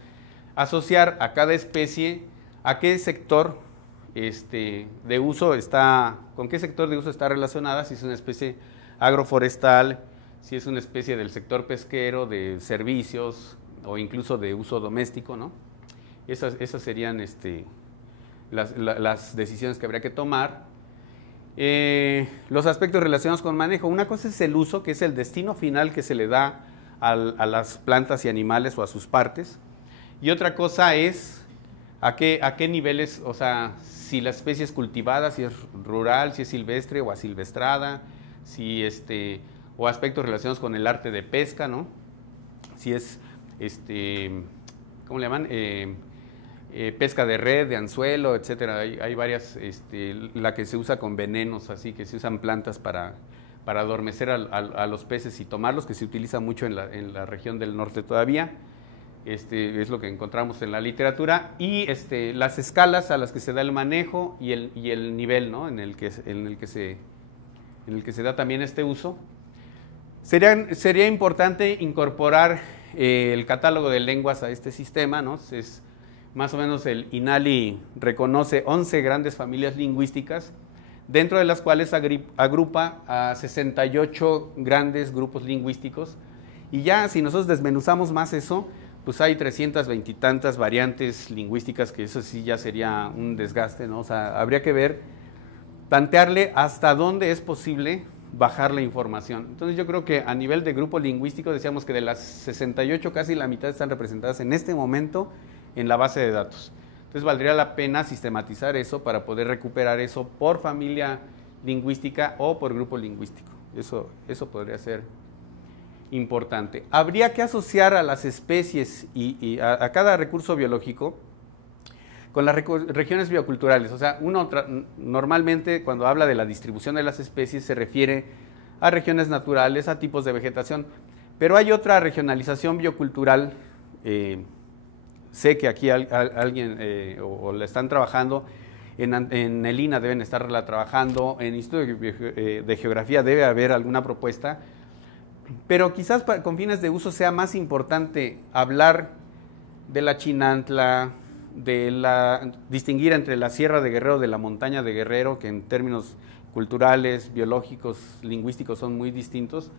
asociar a cada especie a qué sector de uso con qué sector de uso está relacionada, si es una especie agroforestal, si es una especie del sector pesquero, de servicios o incluso de uso doméstico, ¿no? Esas serían las decisiones que habría que tomar. Los aspectos relacionados con manejo. Una cosa es el uso, que es el destino final que se le da a las plantas y animales o a sus partes. Y otra cosa es a qué niveles, o sea, si la especie es cultivada, si es rural, si es silvestre o asilvestrada, si o aspectos relacionados con el arte de pesca, ¿no? Si es, ¿cómo le llaman? Pesca de red, de anzuelo, etcétera. Hay varias, la que se usa con venenos, así que se usan plantas para adormecer a los peces y tomarlos, que se utiliza mucho en la región del norte todavía. Es lo que encontramos en la literatura, y las escalas a las que se da el manejo y el nivel, ¿no? en el que se da también este uso. Sería importante incorporar el catálogo de lenguas a este sistema, ¿no? Es más o menos el INALI reconoce 11 grandes familias lingüísticas, dentro de las cuales agrupa a 68 grandes grupos lingüísticos, y ya si nosotros desmenuzamos más eso, pues hay 320 y tantas variantes lingüísticas, que eso sí ya sería un desgaste, ¿no? O sea, habría que ver, tantearle hasta dónde es posible bajar la información. Entonces yo creo que a nivel de grupo lingüístico, decíamos que de las 68 casi la mitad están representadas en este momento en la base de datos. Entonces valdría la pena sistematizar eso para poder recuperar eso por familia lingüística o por grupo lingüístico. Eso podría ser importante. Habría que asociar a las especies y a cada recurso biológico con las regiones bioculturales. O sea, uno normalmente cuando habla de la distribución de las especies se refiere a regiones naturales, a tipos de vegetación, pero hay otra regionalización biocultural. Sé que aquí alguien o la están trabajando, en el INA deben estarla trabajando, en el Instituto de Geografía debe haber alguna propuesta, pero quizás con fines de uso sea más importante hablar de la Chinantla, distinguir entre la Sierra de Guerrero de la Montaña de Guerrero, que en términos culturales, biológicos, lingüísticos son muy distintos,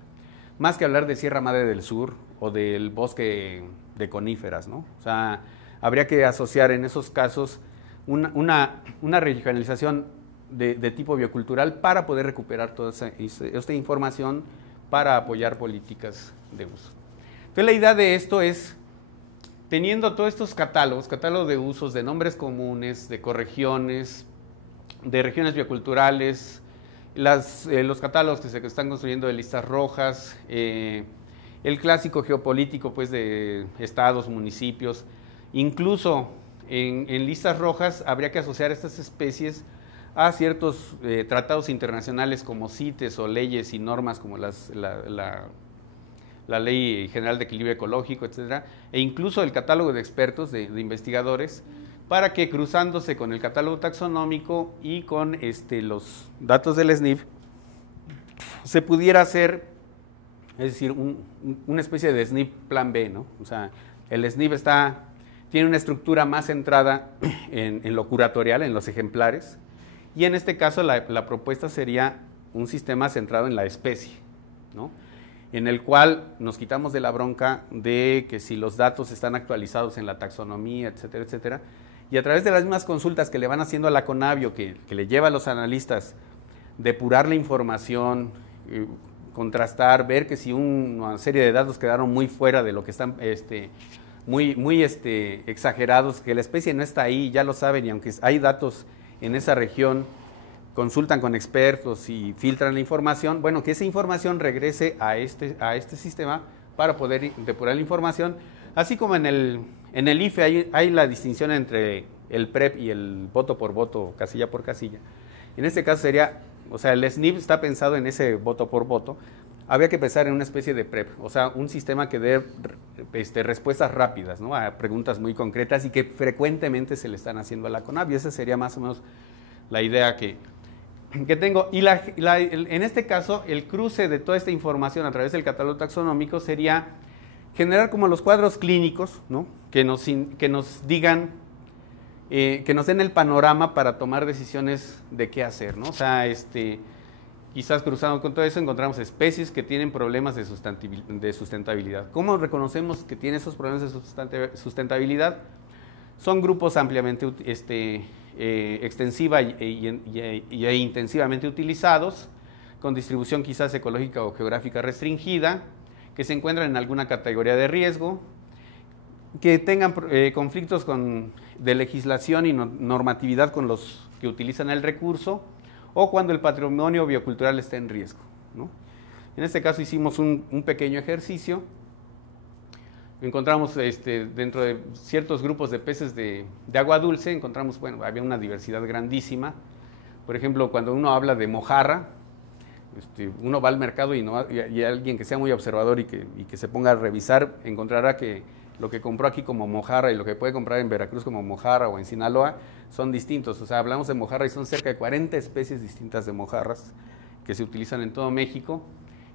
más que hablar de Sierra Madre del Sur o del bosque de coníferas, ¿no? O sea, habría que asociar en esos casos una regionalización de tipo biocultural para poder recuperar toda esta información para apoyar políticas de uso. Entonces la idea de esto es, teniendo todos estos catálogos de usos, de nombres comunes, de ecorregiones, de regiones bioculturales, los catálogos que se están construyendo de listas rojas, el clásico geopolítico pues, de estados, municipios, incluso en listas rojas habría que asociar estas especies a ciertos tratados internacionales como CITES o leyes y normas como la Ley General de Equilibrio Ecológico, etcétera, e incluso el catálogo de expertos, de investigadores, para que cruzándose con el catálogo taxonómico y con los datos del SNIF, se pudiera hacer, es decir, una especie de SNIF plan B, ¿no? O sea, el SNIF tiene una estructura más centrada en lo curatorial, en los ejemplares, y en este caso la propuesta sería un sistema centrado en la especie, ¿no? En el cual nos quitamos de la bronca de que si los datos están actualizados en la taxonomía, etcétera, etcétera, y a través de las mismas consultas que le van haciendo a la CONABIO, que le lleva a los analistas, depurar la información, contrastar, ver que si una serie de datos quedaron muy fuera de lo que están muy exagerados, que la especie no está ahí, ya lo saben, y aunque hay datos en esa región, consultan con expertos y filtran la información, bueno, que esa información regrese a este sistema para poder depurar la información, así como en el IFE hay la distinción entre el PREP y el voto por voto, casilla por casilla. En este caso sería, o sea, el SNIP está pensado en ese voto por voto, habría que pensar en una especie de PREP, o sea, un sistema que dé respuestas rápidas, ¿no? A preguntas muy concretas y que frecuentemente se le están haciendo a la CONABIO. Esa sería más o menos la idea que tengo. Y en este caso, el cruce de toda esta información a través del catálogo taxonómico sería generar como los cuadros clínicos, ¿no? Que nos digan, que nos den el panorama para tomar decisiones de qué hacer, ¿no? O sea, quizás cruzando con todo eso encontramos especies que tienen problemas de sustentabilidad. ¿Cómo reconocemos que tienen esos problemas de sustentabilidad? Son grupos ampliamente extensiva e intensivamente utilizados, con distribución quizás ecológica o geográfica restringida, que se encuentran en alguna categoría de riesgo, que tengan conflictos de legislación y normatividad con los que utilizan el recurso, o cuando el patrimonio biocultural está en riesgo, ¿no? En este caso hicimos un pequeño ejercicio. Encontramos dentro de ciertos grupos de peces de agua dulce, encontramos, bueno, había una diversidad grandísima. Por ejemplo, cuando uno habla de mojarra, uno va al mercado y alguien que sea muy observador y que se ponga a revisar, encontrará que lo que compró aquí como mojarra y lo que puede comprar en Veracruz como mojarra o en Sinaloa son distintos. O sea, hablamos de mojarra y son cerca de 40 especies distintas de mojarras que se utilizan en todo México.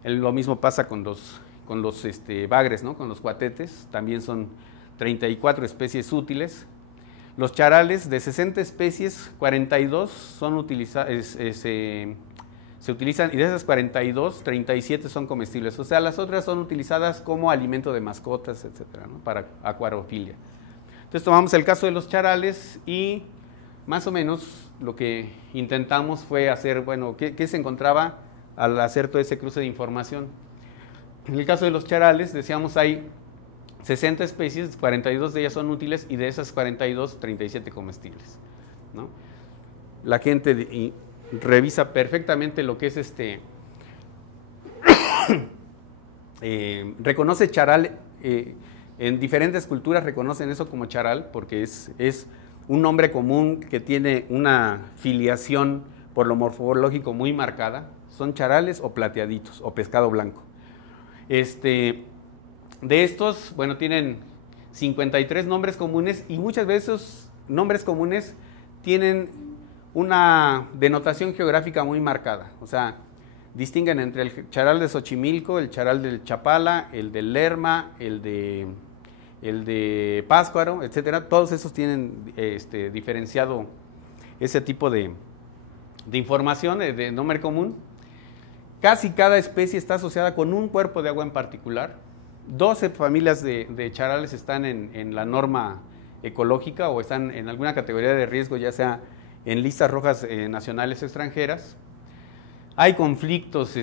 Lo mismo pasa con los bagres, ¿no? Con los cuatetes, también son 34 especies útiles. Los charales, de 60 especies, 42 se utilizan, y de esas 42, 37 son comestibles. O sea, las otras son utilizadas como alimento de mascotas, etcétera, ¿no? Para acuariofilia. Entonces tomamos el caso de los charales y más o menos lo que intentamos fue hacer, bueno, ¿qué se encontraba al hacer todo ese cruce de información? En el caso de los charales, decíamos, hay 60 especies, 42 de ellas son útiles y de esas 42, 37 comestibles, ¿no? La gente revisa perfectamente lo que es reconoce charal, en diferentes culturas reconocen eso como charal porque es un nombre común que tiene una filiación por lo morfológico muy marcada. Son charales o plateaditos o pescado blanco. De estos, bueno, tienen 53 nombres comunes y muchas veces esos nombres comunes tienen una denotación geográfica muy marcada. O sea, distinguen entre el charal de Xochimilco, el charal del Chapala, el del Lerma, el de Pátzcuaro, etcétera. Todos esos tienen diferenciado ese tipo de información, de nombre común. Casi cada especie está asociada con un cuerpo de agua en particular. 12 familias de charales están en la norma ecológica o están en alguna categoría de riesgo, ya sea en listas rojas nacionales o extranjeras. Hay conflictos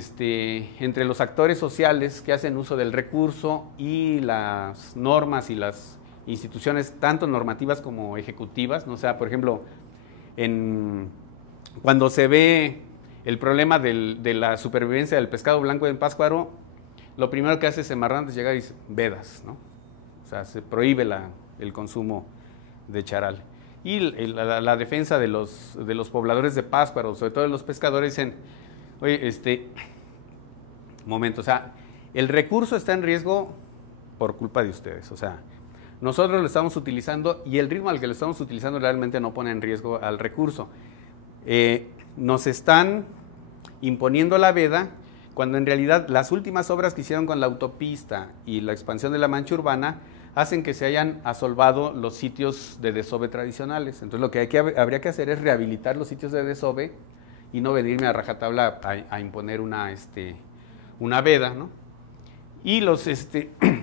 entre los actores sociales que hacen uso del recurso y las normas y las instituciones, tanto normativas como ejecutivas, ¿no? O sea, por ejemplo, cuando se ve el problema de la supervivencia del pescado blanco en Pátzcuaro, lo primero que hace Semarnat es llegar y dice, vedas, ¿no? O sea, se prohíbe el consumo de charal. Y la defensa de los pobladores de Pátzcuaro, sobre todo de los pescadores, dicen, oye, momento, o sea, el recurso está en riesgo por culpa de ustedes, o sea, nosotros lo estamos utilizando y el ritmo al que lo estamos utilizando realmente no pone en riesgo al recurso. Nos están imponiendo la veda cuando en realidad las últimas obras que hicieron con la autopista y la expansión de la mancha urbana hacen que se hayan asolvado los sitios de desove tradicionales. Entonces lo que habría que hacer es rehabilitar los sitios de desove y no venirme a rajatabla a imponer una veda, ¿no? Y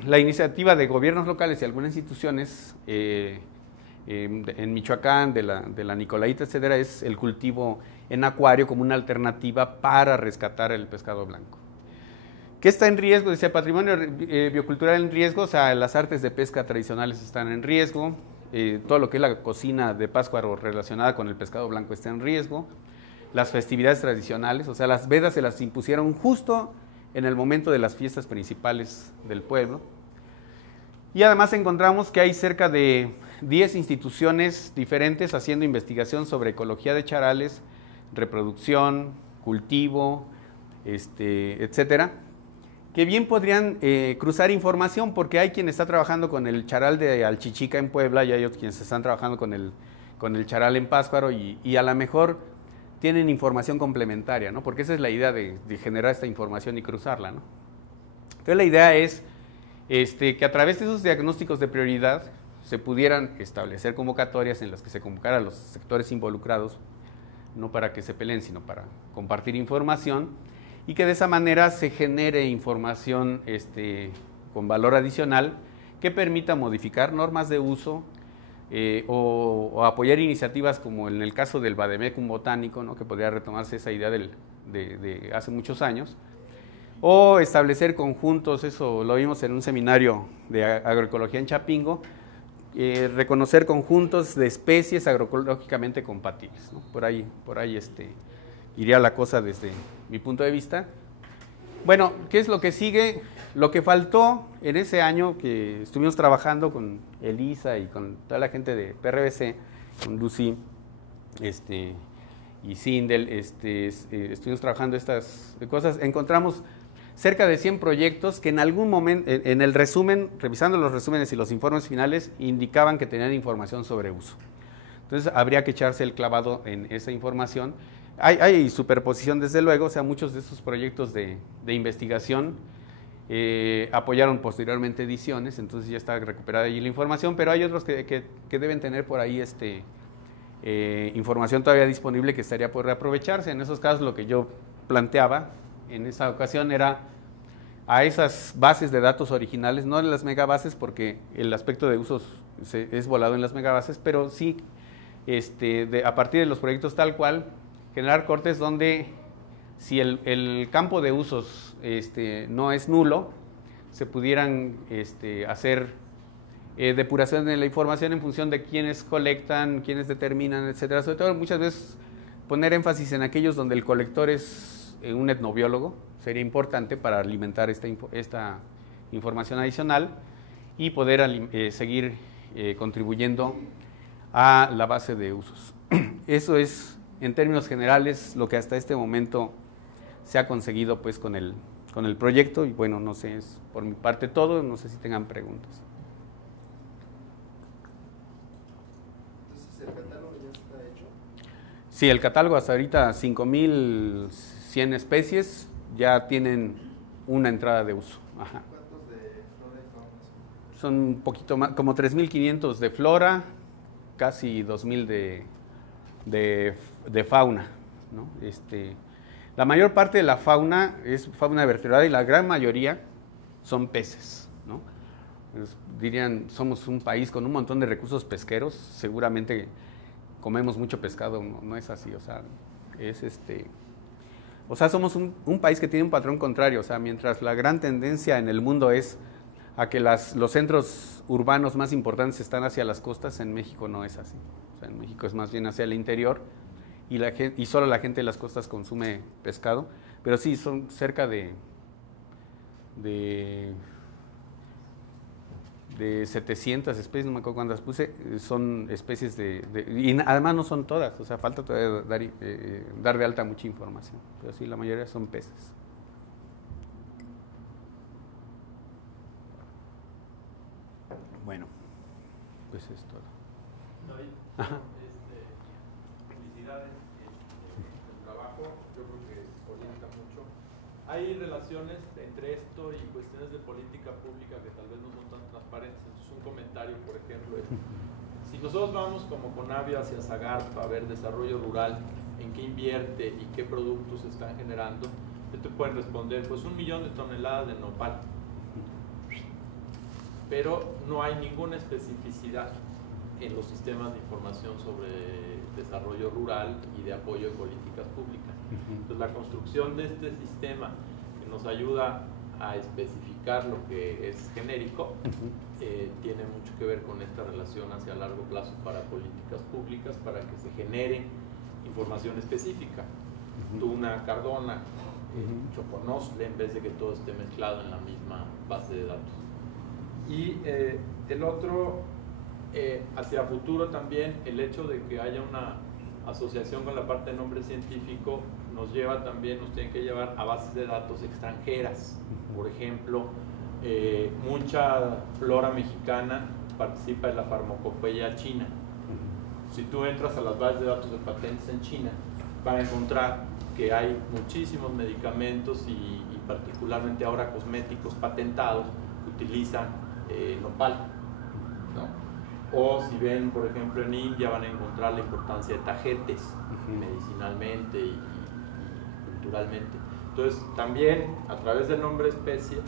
la iniciativa de gobiernos locales y algunas instituciones en Michoacán, de la Nicolaita, etcétera, es el cultivo en acuario como una alternativa para rescatar el pescado blanco. ¿Qué está en riesgo? Dice, patrimonio biocultural en riesgo, o sea, las artes de pesca tradicionales están en riesgo, todo lo que es la cocina de Pátzcuaro relacionada con el pescado blanco está en riesgo, las festividades tradicionales, o sea, las vedas se las impusieron justo en el momento de las fiestas principales del pueblo. Y además encontramos que hay cerca de 10 instituciones diferentes haciendo investigación sobre ecología de charales, reproducción, cultivo, etcétera, que bien podrían cruzar información porque hay quien está trabajando con el charal de Alchichica en Puebla y hay otros quienes están trabajando con el charal en Pátzcuaro y a lo mejor tienen información complementaria, ¿no? Porque esa es la idea de generar esta información y cruzarla, ¿no? Entonces la idea es que a través de esos diagnósticos de prioridad se pudieran establecer convocatorias en las que se convocara a los sectores involucrados, no para que se peleen, sino para compartir información, y que de esa manera se genere información con valor adicional que permita modificar normas de uso o apoyar iniciativas como en el caso del Bademecum botánico, ¿no? Que podría retomarse esa idea de hace muchos años, o establecer conjuntos, eso lo vimos en un seminario de agroecología en Chapingo, reconocer conjuntos de especies agroecológicamente compatibles, ¿no? Por ahí iría la cosa desde mi punto de vista. Bueno, ¿qué es lo que sigue? Lo que faltó en ese año que estuvimos trabajando con Elisa y con toda la gente de PRBC, con Lucy y Sindel, estuvimos trabajando estas cosas. Encontramos cerca de 100 proyectos que en algún momento, en el resumen, revisando los resúmenes y los informes finales, indicaban que tenían información sobre uso. Entonces habría que echarse el clavado en esa información. Hay superposición desde luego, o sea, muchos de estos proyectos de investigación apoyaron posteriormente ediciones, entonces ya está recuperada allí la información, pero hay otros que deben tener por ahí información todavía disponible que estaría por reaprovecharse. En esos casos lo que yo planteaba en esa ocasión era a esas bases de datos originales, no en las megabases porque el aspecto de usos es volado en las megabases, pero sí a partir de los proyectos tal cual, generar cortes donde si el campo de usos no es nulo, se pudieran hacer depuración de la información en función de quiénes colectan, quiénes determinan, etcétera. Sobre todo muchas veces poner énfasis en aquellos donde el colector es un etnobiólogo, sería importante para alimentar esta información adicional y poder seguir contribuyendo a la base de usos. Eso es, en términos generales, lo que hasta este momento se ha conseguido pues con el proyecto y bueno, no sé, es por mi parte todo, no sé si tengan preguntas. Entonces, ¿el catálogo ya está hecho? Sí, el catálogo hasta ahorita 5,100 especies ya tienen una entrada de uso. Ajá. ¿Cuántos de flora y fauna son? Son un poquito más, como 3,500 de flora, casi 2,000 de fauna, ¿no? La mayor parte de la fauna es fauna vertebrada y la gran mayoría son peces, ¿no? Dirían, somos un país con un montón de recursos pesqueros, seguramente comemos mucho pescado, no es así, o sea, somos un país que tiene un patrón contrario, o sea, mientras la gran tendencia en el mundo es a que los centros urbanos más importantes están hacia las costas, en México no es así. O sea, en México es más bien hacia el interior y solo la gente de las costas consume pescado, pero sí, son cerca de 700 especies, no me acuerdo cuántas puse, son especies y además no son todas, o sea, falta todavía dar de alta mucha información, pero sí, la mayoría son peces. Bueno, pues es todo. David, Ajá. felicidades el trabajo, yo creo que orienta mucho. Hay relaciones entre esto y cuestiones de política pública que tal vez no son tan transparentes. Entonces, un comentario, por ejemplo, es: si nosotros vamos como Conavio hacia Zagarpa a ver desarrollo rural, en qué invierte y qué productos están generando, te pueden responder, pues 1 millón de toneladas de nopal. Pero no hay ninguna especificidad en los sistemas de información sobre desarrollo rural y de apoyo de políticas públicas. Entonces, la construcción de este sistema que nos ayuda a especificar lo que es genérico tiene mucho que ver con esta relación hacia largo plazo para políticas públicas, para que se genere información específica. Tuna, cardona, choconostle, en vez de que todo esté mezclado en la misma base de datos. Y el otro, hacia futuro también, el hecho de que haya una asociación con la parte de nombre científico nos tiene que llevar a bases de datos extranjeras. Por ejemplo, mucha flora mexicana participa en la farmacopeia china. Si tú entras a las bases de datos de patentes en China, van a encontrar que hay muchísimos medicamentos y particularmente ahora cosméticos patentados que utilizan nopal, ¿no? O si ven, por ejemplo, en India van a encontrar la importancia de tagetes medicinalmente y culturalmente. Entonces, también a través del nombre especie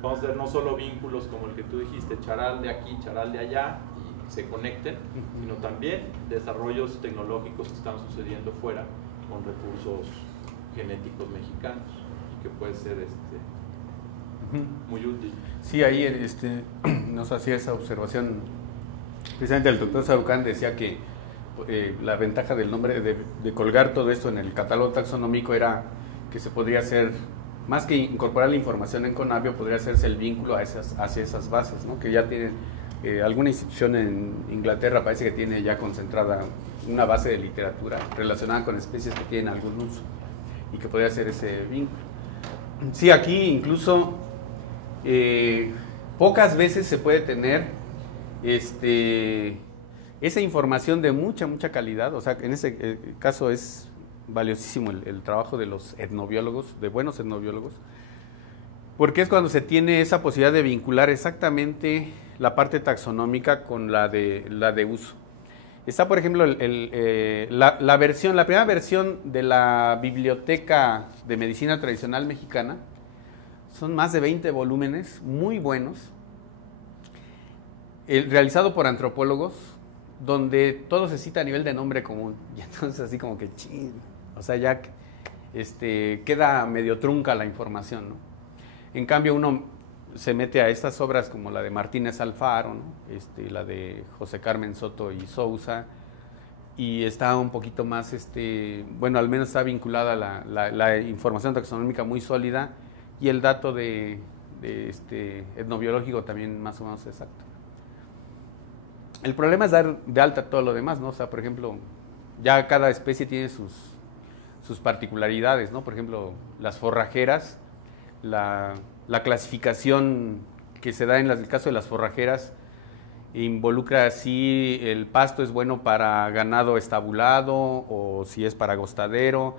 vamos a ver no solo vínculos como el que tú dijiste, charal de aquí, charal de allá, y se conecten, sino también desarrollos tecnológicos que están sucediendo fuera con recursos genéticos mexicanos y que puede ser muy útil. Sí, ahí nos hacía esa observación. Precisamente el doctor Sarucán decía que la ventaja del nombre de colgar todo esto en el catálogo taxonómico era que se podría hacer, más que incorporar la información en Conavio, podría hacerse el vínculo hacia esas bases, ¿no? Que ya tienen, alguna institución en Inglaterra parece que tiene ya concentrada una base de literatura relacionada con especies que tienen algún uso y que podría hacer ese vínculo. Sí, aquí incluso pocas veces se puede tener esa información de mucha calidad. O sea, en ese caso es valiosísimo el trabajo de los etnobiólogos, de buenos etnobiólogos, porque es cuando se tiene esa posibilidad de vincular exactamente la parte taxonómica con la de uso. Está, por ejemplo, la primera versión de la Biblioteca de Medicina Tradicional Mexicana. Son más de 20 volúmenes, muy buenos, realizado por antropólogos, donde todo se cita a nivel de nombre común. Y entonces así como que, o sea, ya queda medio trunca la información, ¿no? En cambio, uno se mete a estas obras como la de Martínez Alfaro, ¿no? La de José Carmen Soto y Sousa, y está un poquito más, bueno, al menos está vinculada la información taxonómica muy sólida, y el dato de etnobiológico también más o menos exacto. El problema es dar de alta todo lo demás, ¿no? O sea, por ejemplo, ya cada especie tiene sus particularidades, ¿no? Por ejemplo, las forrajeras, la clasificación que se da en el caso de las forrajeras involucra si el pasto es bueno para ganado estabulado o si es para agostadero.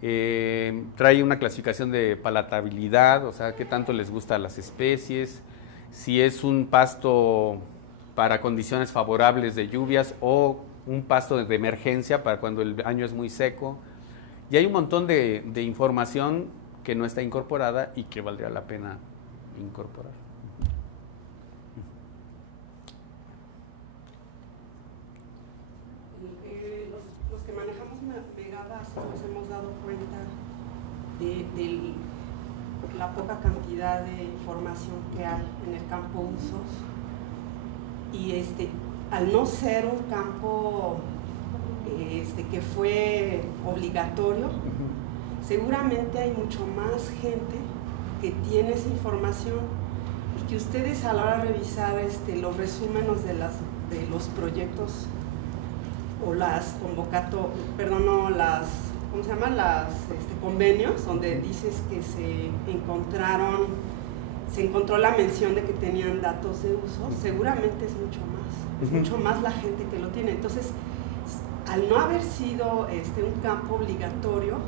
Trae una clasificación de palatabilidad, o sea, qué tanto les gusta a las especies, si es un pasto para condiciones favorables de lluvias o un pasto de emergencia para cuando el año es muy seco. Y hay un montón de información que no está incorporada y que valdría la pena incorporar. Los que manejamos megabases nos hemos dado cuenta de la poca cantidad de información que hay en el campo usos, y al no ser un campo que fue obligatorio, seguramente hay mucho más gente que tiene esa información, y que ustedes a la hora de revisar los resúmenes de los proyectos o las ¿cómo se llaman? Convenios, donde dices que se encontró la mención de que tenían datos de uso, seguramente es mucho más, es mucho más la gente que lo tiene. Entonces, al no haber sido un campo obligatorio,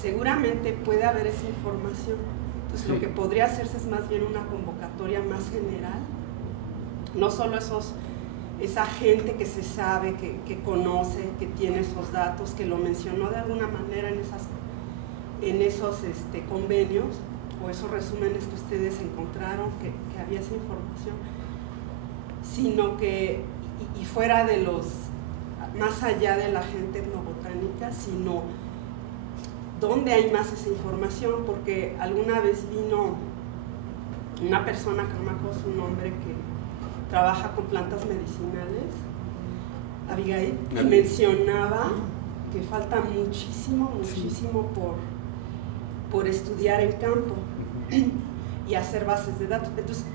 seguramente puede haber esa información. Entonces, lo que podría hacerse es más bien una convocatoria más general, no solo esa gente que se sabe, que conoce, que tiene esos datos, que lo mencionó de alguna manera en esos convenios o esos resúmenes que ustedes encontraron, que había esa información, sino que, y fuera de más allá de la gente etnobotánica, sino dónde hay más esa información, porque alguna vez vino una persona, que no me acuerdo su nombre, que trabaja con plantas medicinales, Abigail, y mencionaba que falta muchísimo por estudiar en campo y hacer bases de datos. Entonces,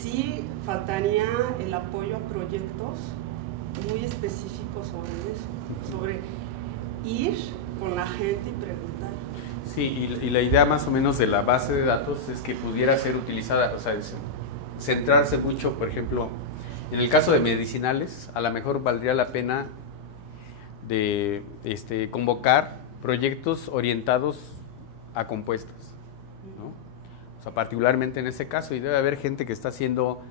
sí faltaría el apoyo a proyectos muy específicos sobre eso, sobre ir con la gente y preguntar. Sí, y la idea más o menos de la base de datos es que pudiera ser utilizada, o sea, centrarse mucho, por ejemplo, en el caso de medicinales, a lo mejor valdría la pena de convocar proyectos orientados a compuestos, ¿no? O sea, particularmente en ese caso, y debe haber gente que está haciendo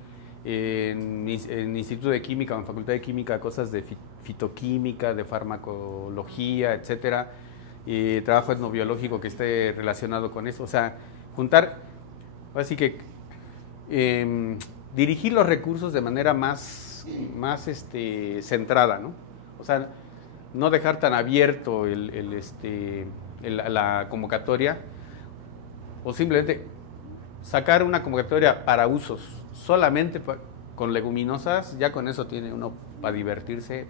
en Instituto de Química o en Facultad de Química cosas de fitoquímica, de farmacología, etcétera, y trabajo etnobiológico que esté relacionado con eso. O sea, juntar, así que dirigir los recursos de manera más centrada, ¿no? O sea, no dejar tan abierto la convocatoria, o simplemente sacar una convocatoria para usos solamente con leguminosas. Ya con eso tiene uno para divertirse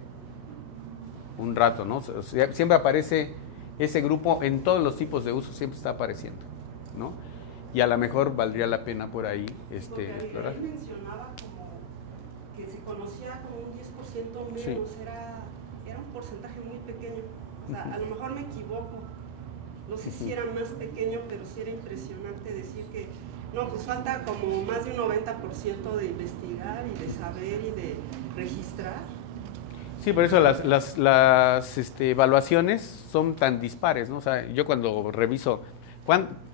un rato, ¿no? O sea, siempre aparece ese grupo en todos los tipos de uso, siempre está apareciendo, ¿no? Y a lo mejor valdría la pena por ahí explorar. Él mencionaba como que se conocía como un 10% menos, Sí. era un porcentaje muy pequeño. O sea, a lo mejor me equivoco, no sé si era más pequeño, pero sí era impresionante decir que no, pues falta como más de un 90% de investigar y de saber y de registrar. Sí, por eso las evaluaciones son tan dispares, ¿no? O sea, yo cuando reviso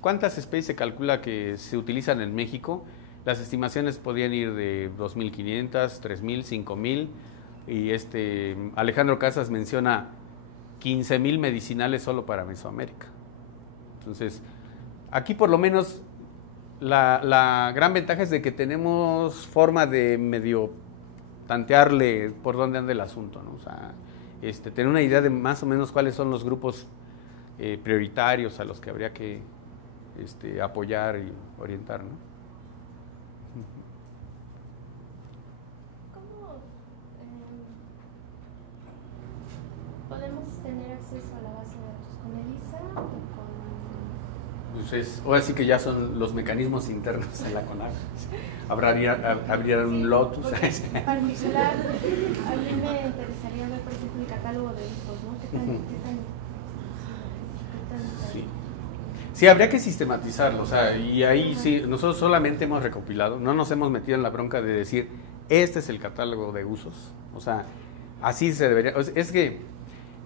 cuántas especies se calcula que se utilizan en México, las estimaciones podían ir de 2.500, 3.000, 5.000, y Alejandro Casas menciona 15.000 medicinales solo para Mesoamérica. Entonces, aquí por lo menos la gran ventaja es de que tenemos forma de medio tantearle por dónde anda el asunto, ¿no? O sea, tener una idea de más o menos cuáles son los grupos prioritarios a los que habría que apoyar y orientar, ¿no? ¿Cómo podemos tener acceso a la base de datos? ¿Con ELISA o con...? Pues ahora sí que ya son los mecanismos internos en la CONAG. Habría un lotus. Porque en particular, a mí me interesaría ver, por ejemplo, el catálogo de usos, ¿no? ¿Qué tan Sí. Sí, habría que sistematizarlo, o sea, y ahí sí, nosotros solamente hemos recopilado, no nos hemos metido en la bronca de decir, este es el catálogo de usos, o sea, así se debería, es que,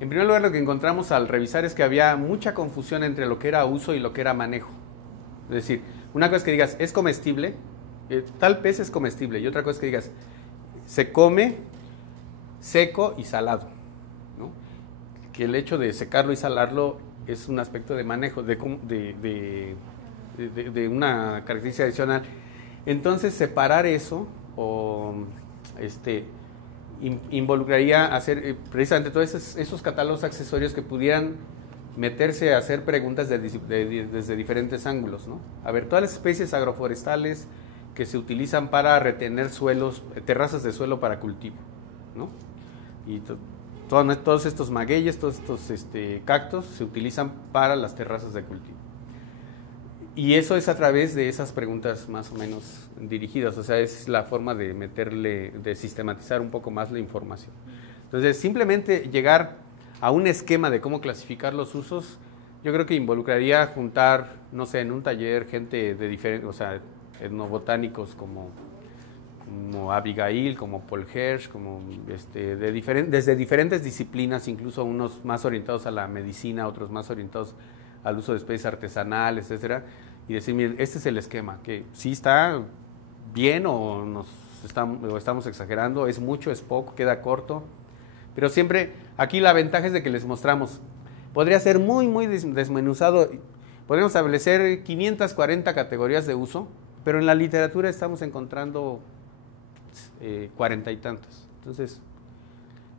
en primer lugar, lo que encontramos al revisar es que había mucha confusión entre lo que era uso y lo que era manejo. Es decir, una cosa es que digas, es comestible, tal pez es comestible, y otra cosa es que digas, se come seco y salado, ¿no? Que el hecho de secarlo y salarlo es un aspecto de manejo, de una característica adicional. Entonces, separar eso o involucraría hacer precisamente todos esos catálogos accesorios que pudieran meterse a hacer preguntas desde diferentes ángulos, ¿no? A ver, todas las especies agroforestales que se utilizan para retener suelos, terrazas de suelo para cultivo, ¿no? Y todos estos magueyes, todos estos cactos se utilizan para las terrazas de cultivo. Y eso es a través de esas preguntas más o menos dirigidas, o sea, es la forma de de sistematizar un poco más la información. Entonces, simplemente llegar a un esquema de cómo clasificar los usos, yo creo que involucraría juntar, no sé, en un taller gente de diferentes, o sea, etnobotánicos como Abigail, como Paul Hersch, como desde diferentes disciplinas, incluso unos más orientados a la medicina, otros más orientados al uso de especies artesanales, etcétera, y decir, miren, este es el esquema, que sí está bien o estamos exagerando, es mucho, es poco, queda corto, pero siempre aquí la ventaja es de que les mostramos, podría ser muy, muy desmenuzado, podríamos establecer 540 categorías de uso, pero en la literatura estamos encontrando 40 y tantas. Entonces,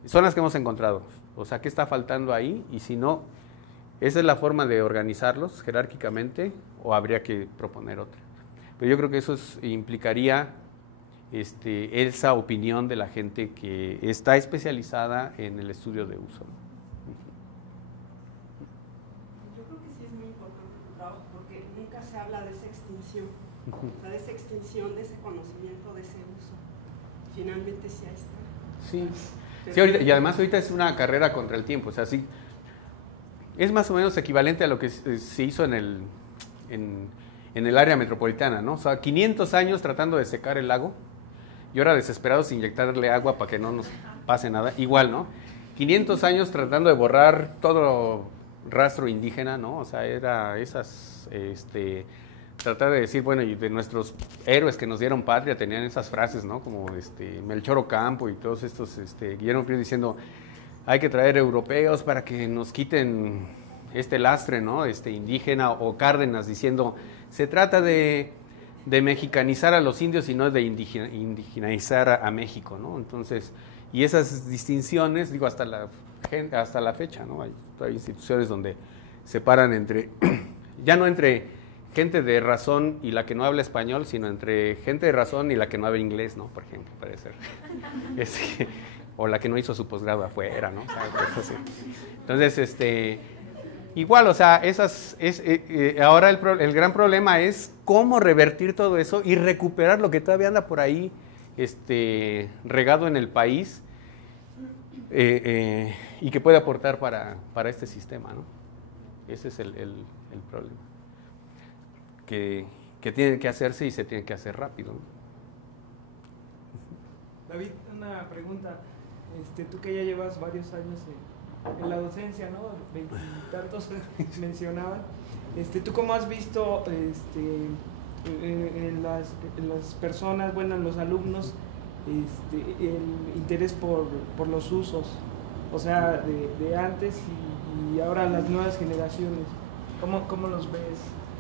son las que hemos encontrado. O sea, ¿qué está faltando ahí? Y si no, esa es la forma de organizarlos jerárquicamente o habría que proponer otra. Pero yo creo que eso implicaría esa opinión de la gente que está especializada en el estudio de uso. Yo creo que sí es muy importante tu trabajo porque nunca se habla de esa extinción, o sea, de esa extinción, de ese conocimiento, de ese uso. Finalmente sí ahí está. Sí, sí ahorita, y además ahorita es una carrera contra el tiempo, o sea, sí, es más o menos equivalente a lo que se hizo en el área metropolitana, ¿no? O sea, 500 años tratando de secar el lago y ahora desesperados de inyectarle agua para que no nos pase nada, igual, ¿no? 500 años tratando de borrar todo rastro indígena, ¿no? O sea, era esas, tratar de decir, bueno, y de nuestros héroes que nos dieron patria tenían esas frases, ¿no? Como Melchor Ocampo y todos estos, Guillermo Prieto diciendo, hay que traer europeos para que nos quiten este lastre, ¿no? Indígena, o Cárdenas diciendo, se trata de mexicanizar a los indios y no de indigenizar a México, ¿no? Entonces, y esas distinciones, digo, hasta la fecha, ¿no? Hay instituciones donde separan entre, ya no entre gente de razón y la que no habla español, sino entre gente de razón y la que no habla inglés, ¿no? Por ejemplo, puede ser. O la que no hizo su posgrado afuera, ¿no? O sea, cosas así. Entonces, igual, o sea, ahora el gran problema es cómo revertir todo eso y recuperar lo que todavía anda por ahí regado en el país y que puede aportar para este sistema, ¿no? Ese es el problema. Que tienen que hacerse y se tienen que hacer rápido, ¿no? David, una pregunta. Tú que ya llevas varios años en la docencia, ¿no? 20 y tantos mencionaban. ¿Tú cómo has visto en las personas, bueno, en los alumnos, el interés por los usos? O sea, de antes y ahora las nuevas generaciones. ¿Cómo los ves?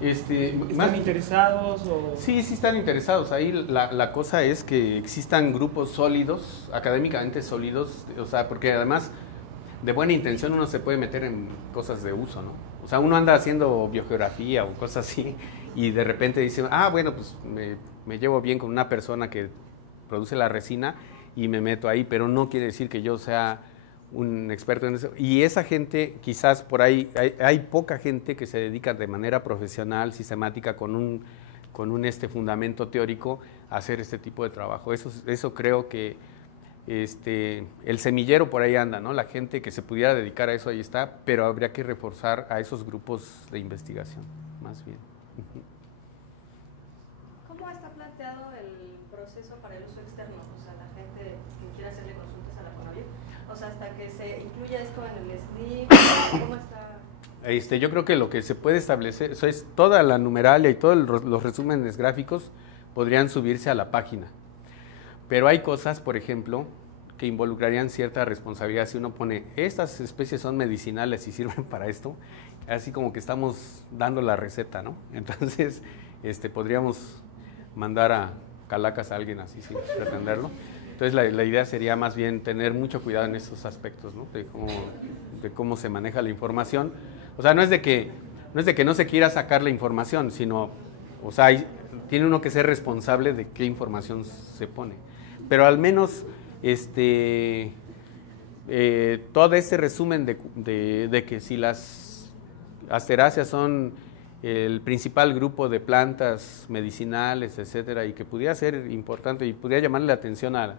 ¿Están interesados? O? Sí están interesados. Ahí la cosa es que existan grupos sólidos, académicamente sólidos, o sea, porque además de buena intención uno se puede meter en cosas de uso, ¿no? O sea, uno anda haciendo biogeografía o cosas así y de repente dice, bueno, pues me llevo bien con una persona que produce la resina y me meto ahí, pero no quiere decir que yo sea un experto en eso. Y esa gente, quizás por ahí, hay poca gente que se dedica de manera profesional, sistemática, con un fundamento teórico a hacer este tipo de trabajo. Eso creo que el semillero por ahí anda, ¿no? La gente que se pudiera dedicar a eso ahí está, pero habría que reforzar a esos grupos de investigación, más bien. ¿Cómo está planteado el proceso para el uso externo? O sea, la gente que quiera hacerle consultas a la CONAVIR, o sea, hasta que se incluya esto en el SNIP, ¿cómo está? Yo creo que lo que se puede establecer, eso es toda la numeralia y todos los resúmenes gráficos podrían subirse a la página. Pero hay cosas, por ejemplo, que involucrarían cierta responsabilidad. Si uno pone, estas especies son medicinales y sirven para esto, así como que estamos dando la receta, ¿no? Entonces, podríamos mandar a calacas a alguien así sin pretenderlo. Entonces, la idea sería más bien tener mucho cuidado en estos aspectos, ¿no? De cómo se maneja la información. O sea, no es de que no se quiera sacar la información, sino, o sea, tiene uno que ser responsable de qué información se pone. Pero al menos todo este resumen de que si las asteráceas son el principal grupo de plantas medicinales, etcétera, y que pudiera ser importante y pudiera llamarle la atención a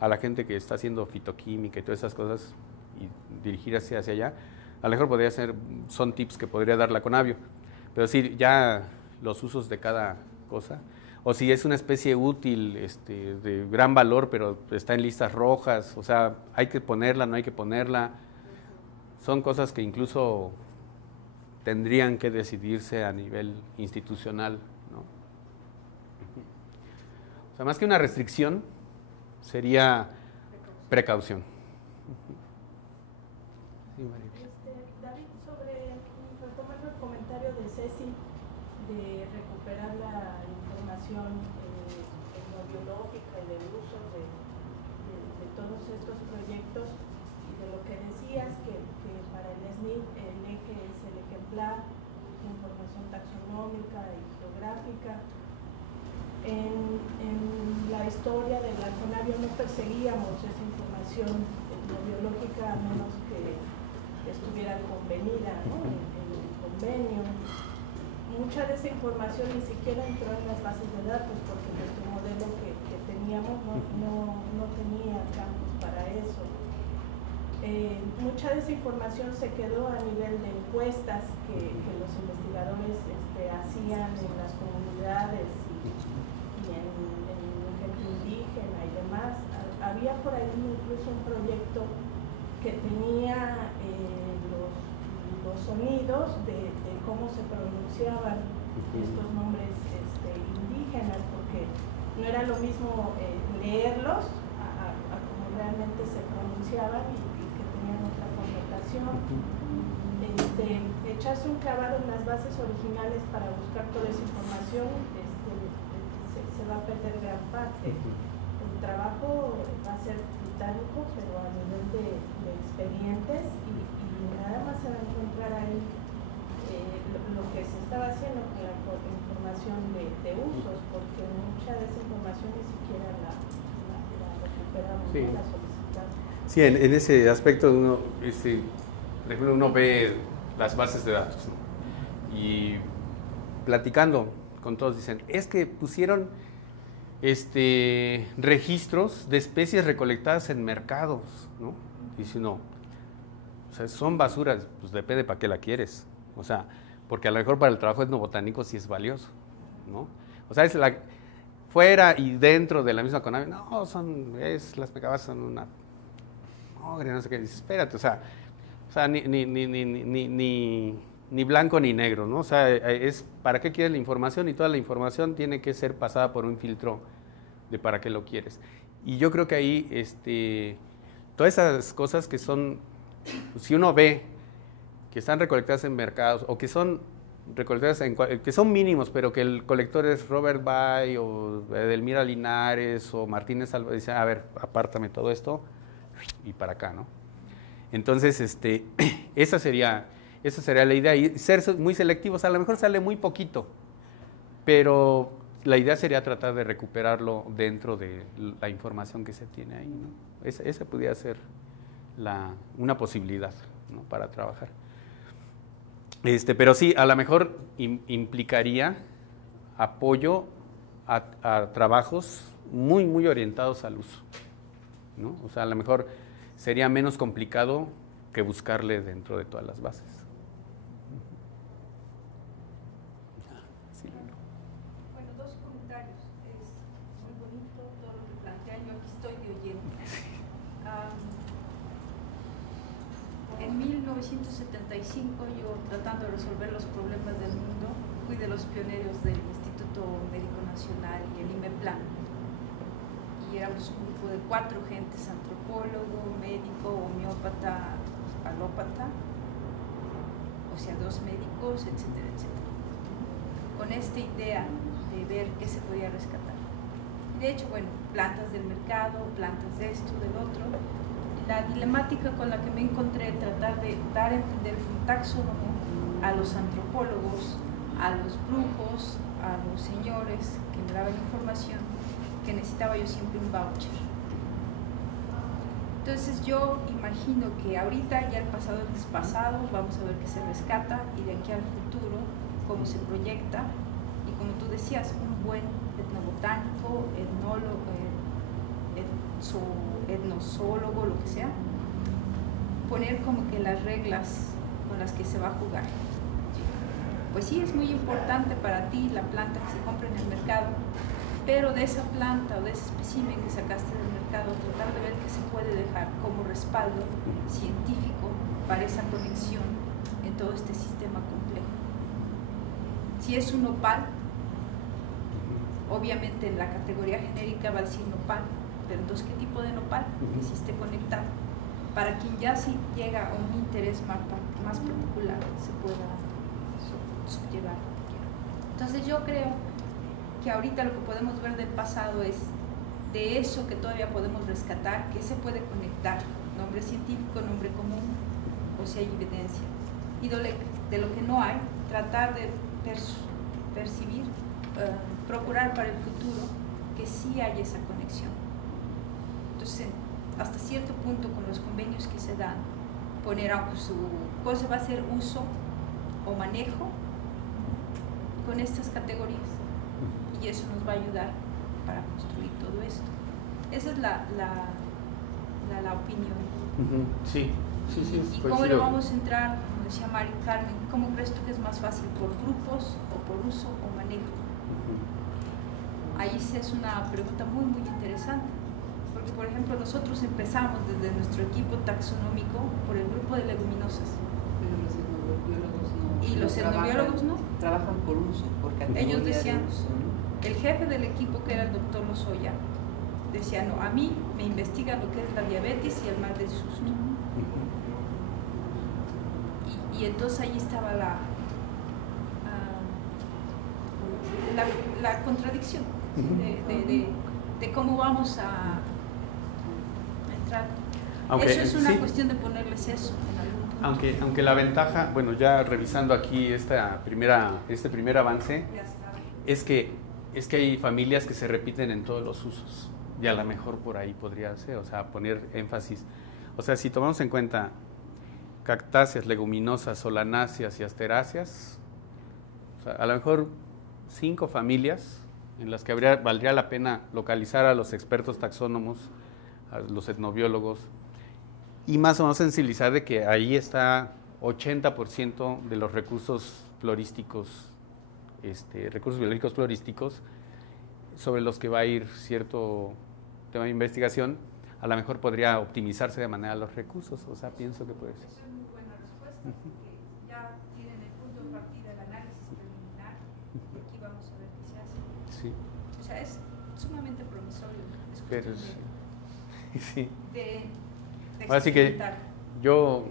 la gente que está haciendo fitoquímica y todas esas cosas y dirigirse hacia allá, a lo mejor son tips que podría dar la Conavio, pero sí, ya los usos de cada cosa, o si es una especie útil de gran valor, pero está en listas rojas, o sea, hay que ponerla, no hay que ponerla, son cosas que incluso tendrían que decidirse a nivel institucional, ¿no? O sea, más que una restricción, sería precaución. Sí, David, retomando el comentario de Ceci, de recuperar la información etnobiológica y del uso de todos estos proyectos y de lo que decías, que para el SNIP el eje es el ejemplar, información taxonómica y geográfica. En la historia de la Conavio no perseguíamos esa información etnobiológica a menos que estuviera convenida, ¿no? en el convenio. Mucha de esa información ni siquiera entró en las bases de datos porque nuestro modelo que teníamos no tenía campos para eso. Mucha de esa información se quedó a nivel de encuestas que los investigadores hacían en las comunidades y en gente indígena y demás. Había por ahí incluso un proyecto que tenía los sonidos de cómo se pronunciaban estos nombres indígenas, porque no era lo mismo leerlos a cómo realmente se pronunciaban y que tenían otra connotación. Echarse un clavado en las bases originales para buscar toda esa información se va a perder gran parte. El trabajo va a ser británico, pero a nivel de expedientes y nada más se va a encontrar ahí lo que se estaba haciendo con la información de usos, porque mucha de esa información ni siquiera la recuperamos, Sí. ¿no? La solicitamos. Sí, en ese aspecto uno, por ejemplo, uno ve las bases de datos, ¿no? Y platicando con todos dicen, es que pusieron registros de especies recolectadas en mercados, ¿no? Dice uno, o sea, son basuras, pues depende para qué la quieres, o sea, porque a lo mejor para el trabajo etnobotánico sí es valioso, ¿no? O sea, fuera y dentro de la misma CONAVI, no, las megabases son una no sé qué, dices, espérate, o sea ni blanco ni negro, ¿no? O sea, es para qué quieres la información y toda la información tiene que ser pasada por un filtro de para qué lo quieres. Y yo creo que ahí, todas esas cosas que son, pues, si uno ve que están recolectadas en mercados o que son recolectadas que son mínimos, pero que el colector es Robert Bay o Edelmira Linares o Martínez Alba, dice, a ver, apártame todo esto y para acá, ¿no? Entonces, esa sería la idea, y ser muy selectivos. A lo mejor sale muy poquito, pero la idea sería tratar de recuperarlo dentro de la información que se tiene ahí, ¿no? Esa pudiera ser una posibilidad, ¿no? Para trabajar. Pero sí, a lo mejor implicaría apoyo a trabajos muy, muy orientados al uso, ¿no? O sea, a lo mejor sería menos complicado que buscarle dentro de todas las bases. Bueno, dos comentarios. Es muy bonito todo lo que plantean. Yo aquí estoy de oyente. En 1975, yo tratando de resolver los problemas del mundo, fui de los pioneros del Instituto Médico Nacional y el IMEPLAN. Y éramos un grupo de 4 gentes, antropólogo, médico, homeópata, alópata, o sea, 2 médicos, etcétera, etcétera. Con esta idea de ver qué se podía rescatar. Y de hecho, bueno, plantas del mercado, plantas de esto, del otro. La dilemática con la que me encontré, tratar de dar a entender un taxónomo a los antropólogos, a los brujos, a los señores que me daban información, que necesitaba yo siempre un voucher. Entonces yo imagino que ahorita ya el pasado es pasado, vamos a ver qué se rescata y de aquí al futuro cómo se proyecta, y como tú decías, un buen etnobotánico, etnólogo, etnosólogo, lo que sea, poner como que las reglas con las que se va a jugar. Pues sí, es muy importante para ti la planta que se compra en el mercado, pero de esa planta o de ese espécimen que sacaste del mercado, tratar de ver qué se puede dejar como respaldo científico para esa conexión en todo este sistema complejo. Si es un nopal, obviamente en la categoría genérica va a decir nopal, pero entonces ¿qué tipo de nopal? Que sí esté conectado, para quien ya sí llega a un interés más particular se pueda subyugar. Entonces yo creo que ahorita lo que podemos ver del pasado es de eso que todavía podemos rescatar, que se puede conectar, nombre científico, nombre común, o si hay evidencia, y de lo que no hay, tratar de percibir, procurar para el futuro que sí haya esa conexión. Entonces, hasta cierto punto con los convenios que se dan, poner aunque su cosa va a ser uso o manejo con estas categorías, y eso nos va a ayudar para construir todo esto. Esa es la opinión. Sí. ¿Y cómo le vamos a entrar, como decía Mari Carmen, cómo crees tú que es más fácil, por grupos o por uso o manejo? Ahí sí es una pregunta muy, muy interesante. Porque, por ejemplo, nosotros empezamos desde nuestro equipo taxonómico por el grupo de leguminosas. Pero los etnobiólogos no. ¿Y los etnobiólogos no? Trabajan por uso, por categoría. Ellos decían, de uso, ¿no? El jefe del equipo, que era el doctor Lozoya, decía, no, a mí me investiga lo que es la diabetes y el mal del susto. Y entonces ahí estaba la contradicción de cómo vamos a entrar. Aunque, eso es una sí, cuestión de ponerles eso en algún punto. Aunque la ventaja, bueno, ya revisando aquí este primer avance, es que hay familias que se repiten en todos los usos. Y a lo mejor por ahí podría ser, o sea, poner énfasis. O sea, si tomamos en cuenta cactáceas, leguminosas, solanáceas y asteráceas, o sea, a lo mejor 5 familias en las que valdría la pena localizar a los expertos taxónomos, a los etnobiólogos, y más o menos sensibilizar de que ahí está 80% de los recursos florísticos, recursos biológicos florísticos, sobre los que va a ir cierto tema de investigación. A lo mejor podría optimizarse de manera los recursos, o sea, pienso que puede ser. Esa es muy buena respuesta, porque ya tienen el punto de partida del análisis preliminar, y aquí vamos a ver qué se hace. Sí. O sea, es sumamente promisorio. Es Pero cuestión sí. de Ahora sí que experimentar. yo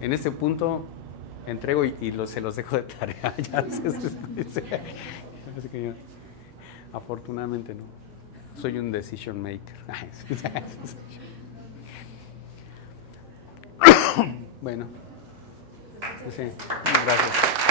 en este punto entrego y se los dejo de tarea. Ya así que yo, afortunadamente no. Soy un decision maker. Bueno, sí, gracias.